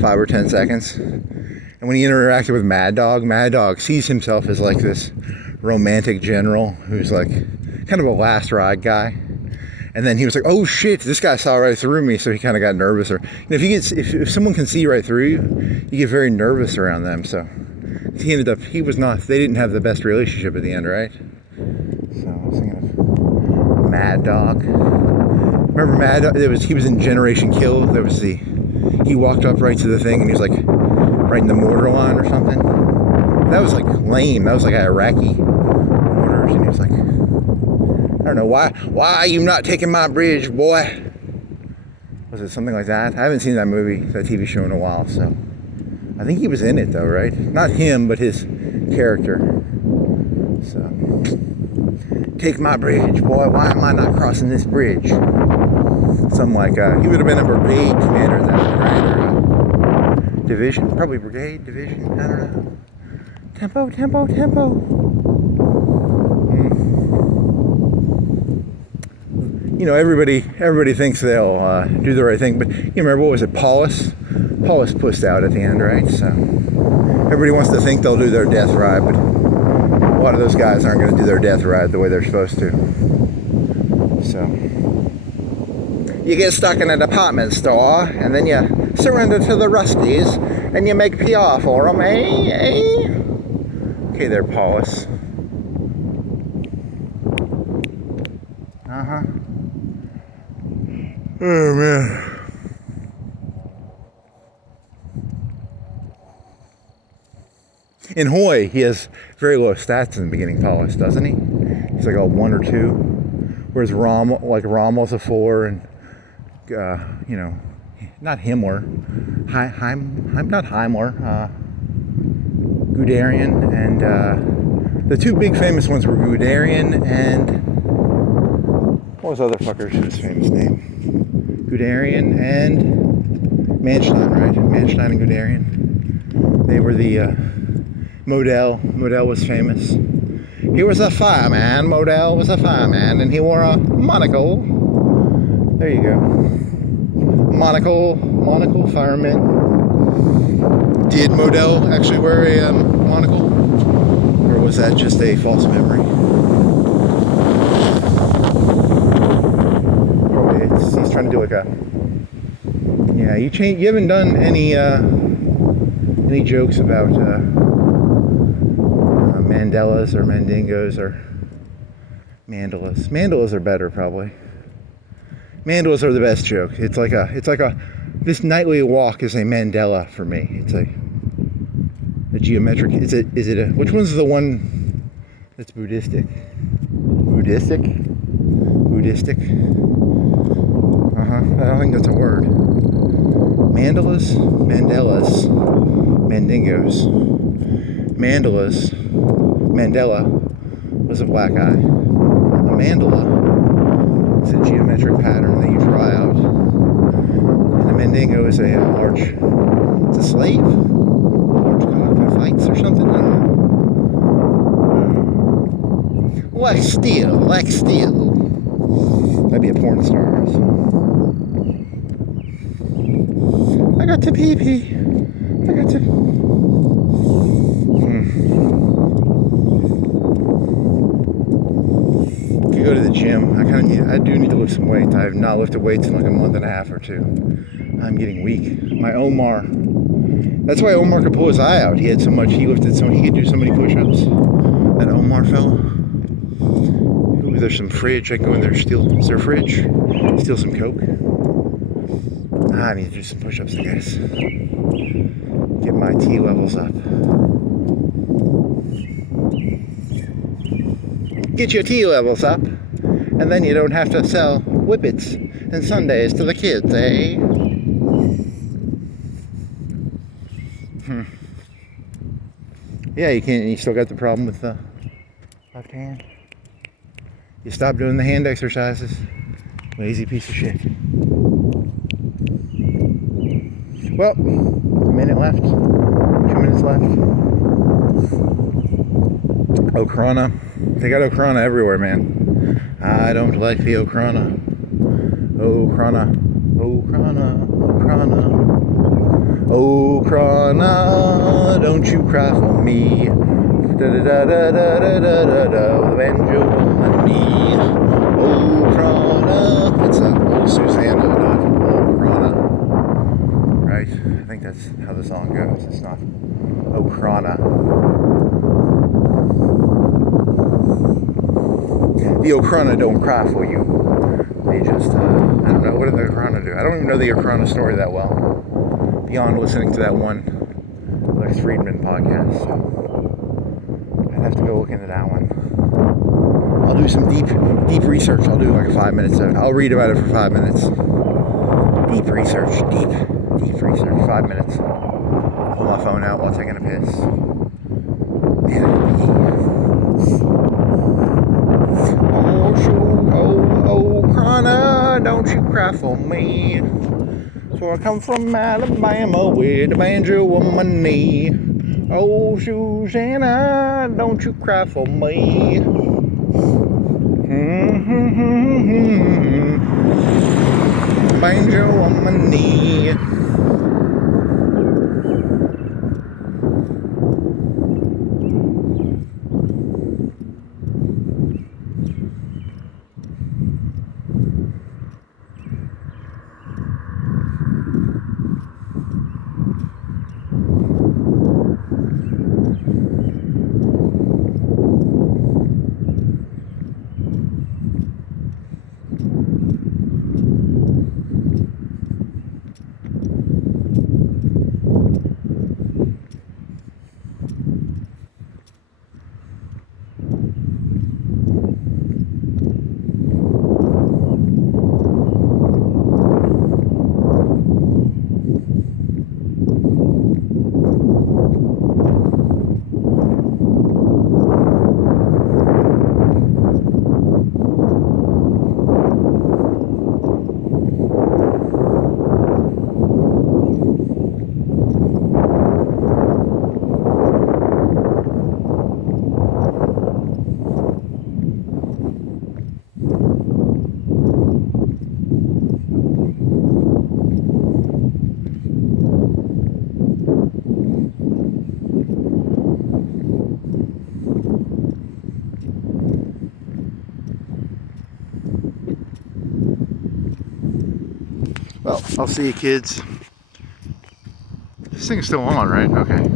5 or 10 seconds. And when he interacted with Mad Dog sees himself as like this romantic general who's like kind of a last ride guy. And then he was like, "Oh shit, this guy saw right through me," so he kind of got nervous. Or if someone can see right through you, you get very nervous around them. So they didn't have the best relationship at the end, right? So I was thinking of Mad Dog. Remember Mad Dog? He was in Generation Kill. He walked up right to the thing and he was like right in the mortar line or something. That was like lame. That was like Iraqi mortars, and he was like. don't know, why are you not taking my bridge, boy? Was it something like that? I haven't seen that movie, that TV show in a while, so. I think he was in it though, right? Not him, but his character. So, take my bridge, boy. Why am I not crossing this bridge? Something like, he would have been a brigade commander at that point, right? Or a division, probably brigade, division, I don't know. Tempo. You know, everybody thinks they'll do the right thing, but you remember, what was it, Paulus? Paulus pussed out at the end, right? So everybody wants to think they'll do their death ride, but a lot of those guys aren't going to do their death ride the way they're supposed to. So you get stuck in a department store, and then you surrender to the Rusties, and you make PR for them, eh? Okay there, Paulus. Oh, man. In Hoy, he has very low stats in the beginning, Paulus, doesn't he? He's like a 1 or 2. Whereas Rommel's a 4, and, you know, not Himmler. Not Himmler. Guderian, and the two big famous ones were Guderian and... What was the other fucker's famous name? Guderian and Manstein, right? Manstein and Guderian. They were the Modell. Modell was famous. He was a fireman. Modell was a fireman, and he wore a monocle. There you go. Monocle, fireman. Did Modell actually wear a monocle, or was that just a false memory? He's trying to do like a, yeah, you haven't done any jokes about Mandelas or Mandingos or Mandelas. Mandelas are better, probably. Mandelas are the best joke. It's like a this nightly walk is a Mandela for me. It's a geometric. Is it which one's the one that's Buddhistic? Buddhistic. I don't think that's a word. Mandelas, Mandingos. Mandela was a black eye. A mandala is a geometric pattern that you draw out. And a Mandingo is a large, it's a slave? A large cock that fights or something? I don't know. Like steel. That'd be a porn star. So. I got to pee. Could go to the gym. I do need to lift some weights. I have not lifted weights in like a month and a half or 2. I'm getting weak. My Omar. That's why Omar could pull his eye out. He could do so many push-ups. That Omar fella. Ooh, there's some fridge. I can go in there and steal. Is there a fridge? Steal some Coke. I need to do some push-ups, I guess. Get my T levels up. Get your T levels up, and then you don't have to sell whippets and sundaes to the kids, eh? Yeah, you can't. You still got the problem with the left hand. You stop doing the hand exercises. Lazy piece of shit. Well, a minute left. 2 minutes left. Okrana. They got Okrana everywhere, man. I don't like the Okrana. Okrana. Okrana, don't you cry for me. Da-da-da-da-da-da-da-da, with a banjo on my knee. Okrana. It's a old Susanna, not Okrana. Right? I think that's how the song goes. It's not Okrana. The Okrana don't cry for you. They just, I don't know, what did the Okrana do? I don't even know the Okrana story that well. Beyond listening to that one Lex Friedman podcast. So I'd have to go look into that one. I'll do some deep research. I'll do like a 5 minutes. I'll read about it for 5 minutes. Deep research, deep research. 5 minutes. Pull my phone out while taking a piss. Oh, Connor, don't you cry for me. So I come from Alabama with a banjo on my knee. Oh, Susanna, don't you cry for me. Banjo on my knee. Well, I'll see you kids. This thing's still on, right? Okay.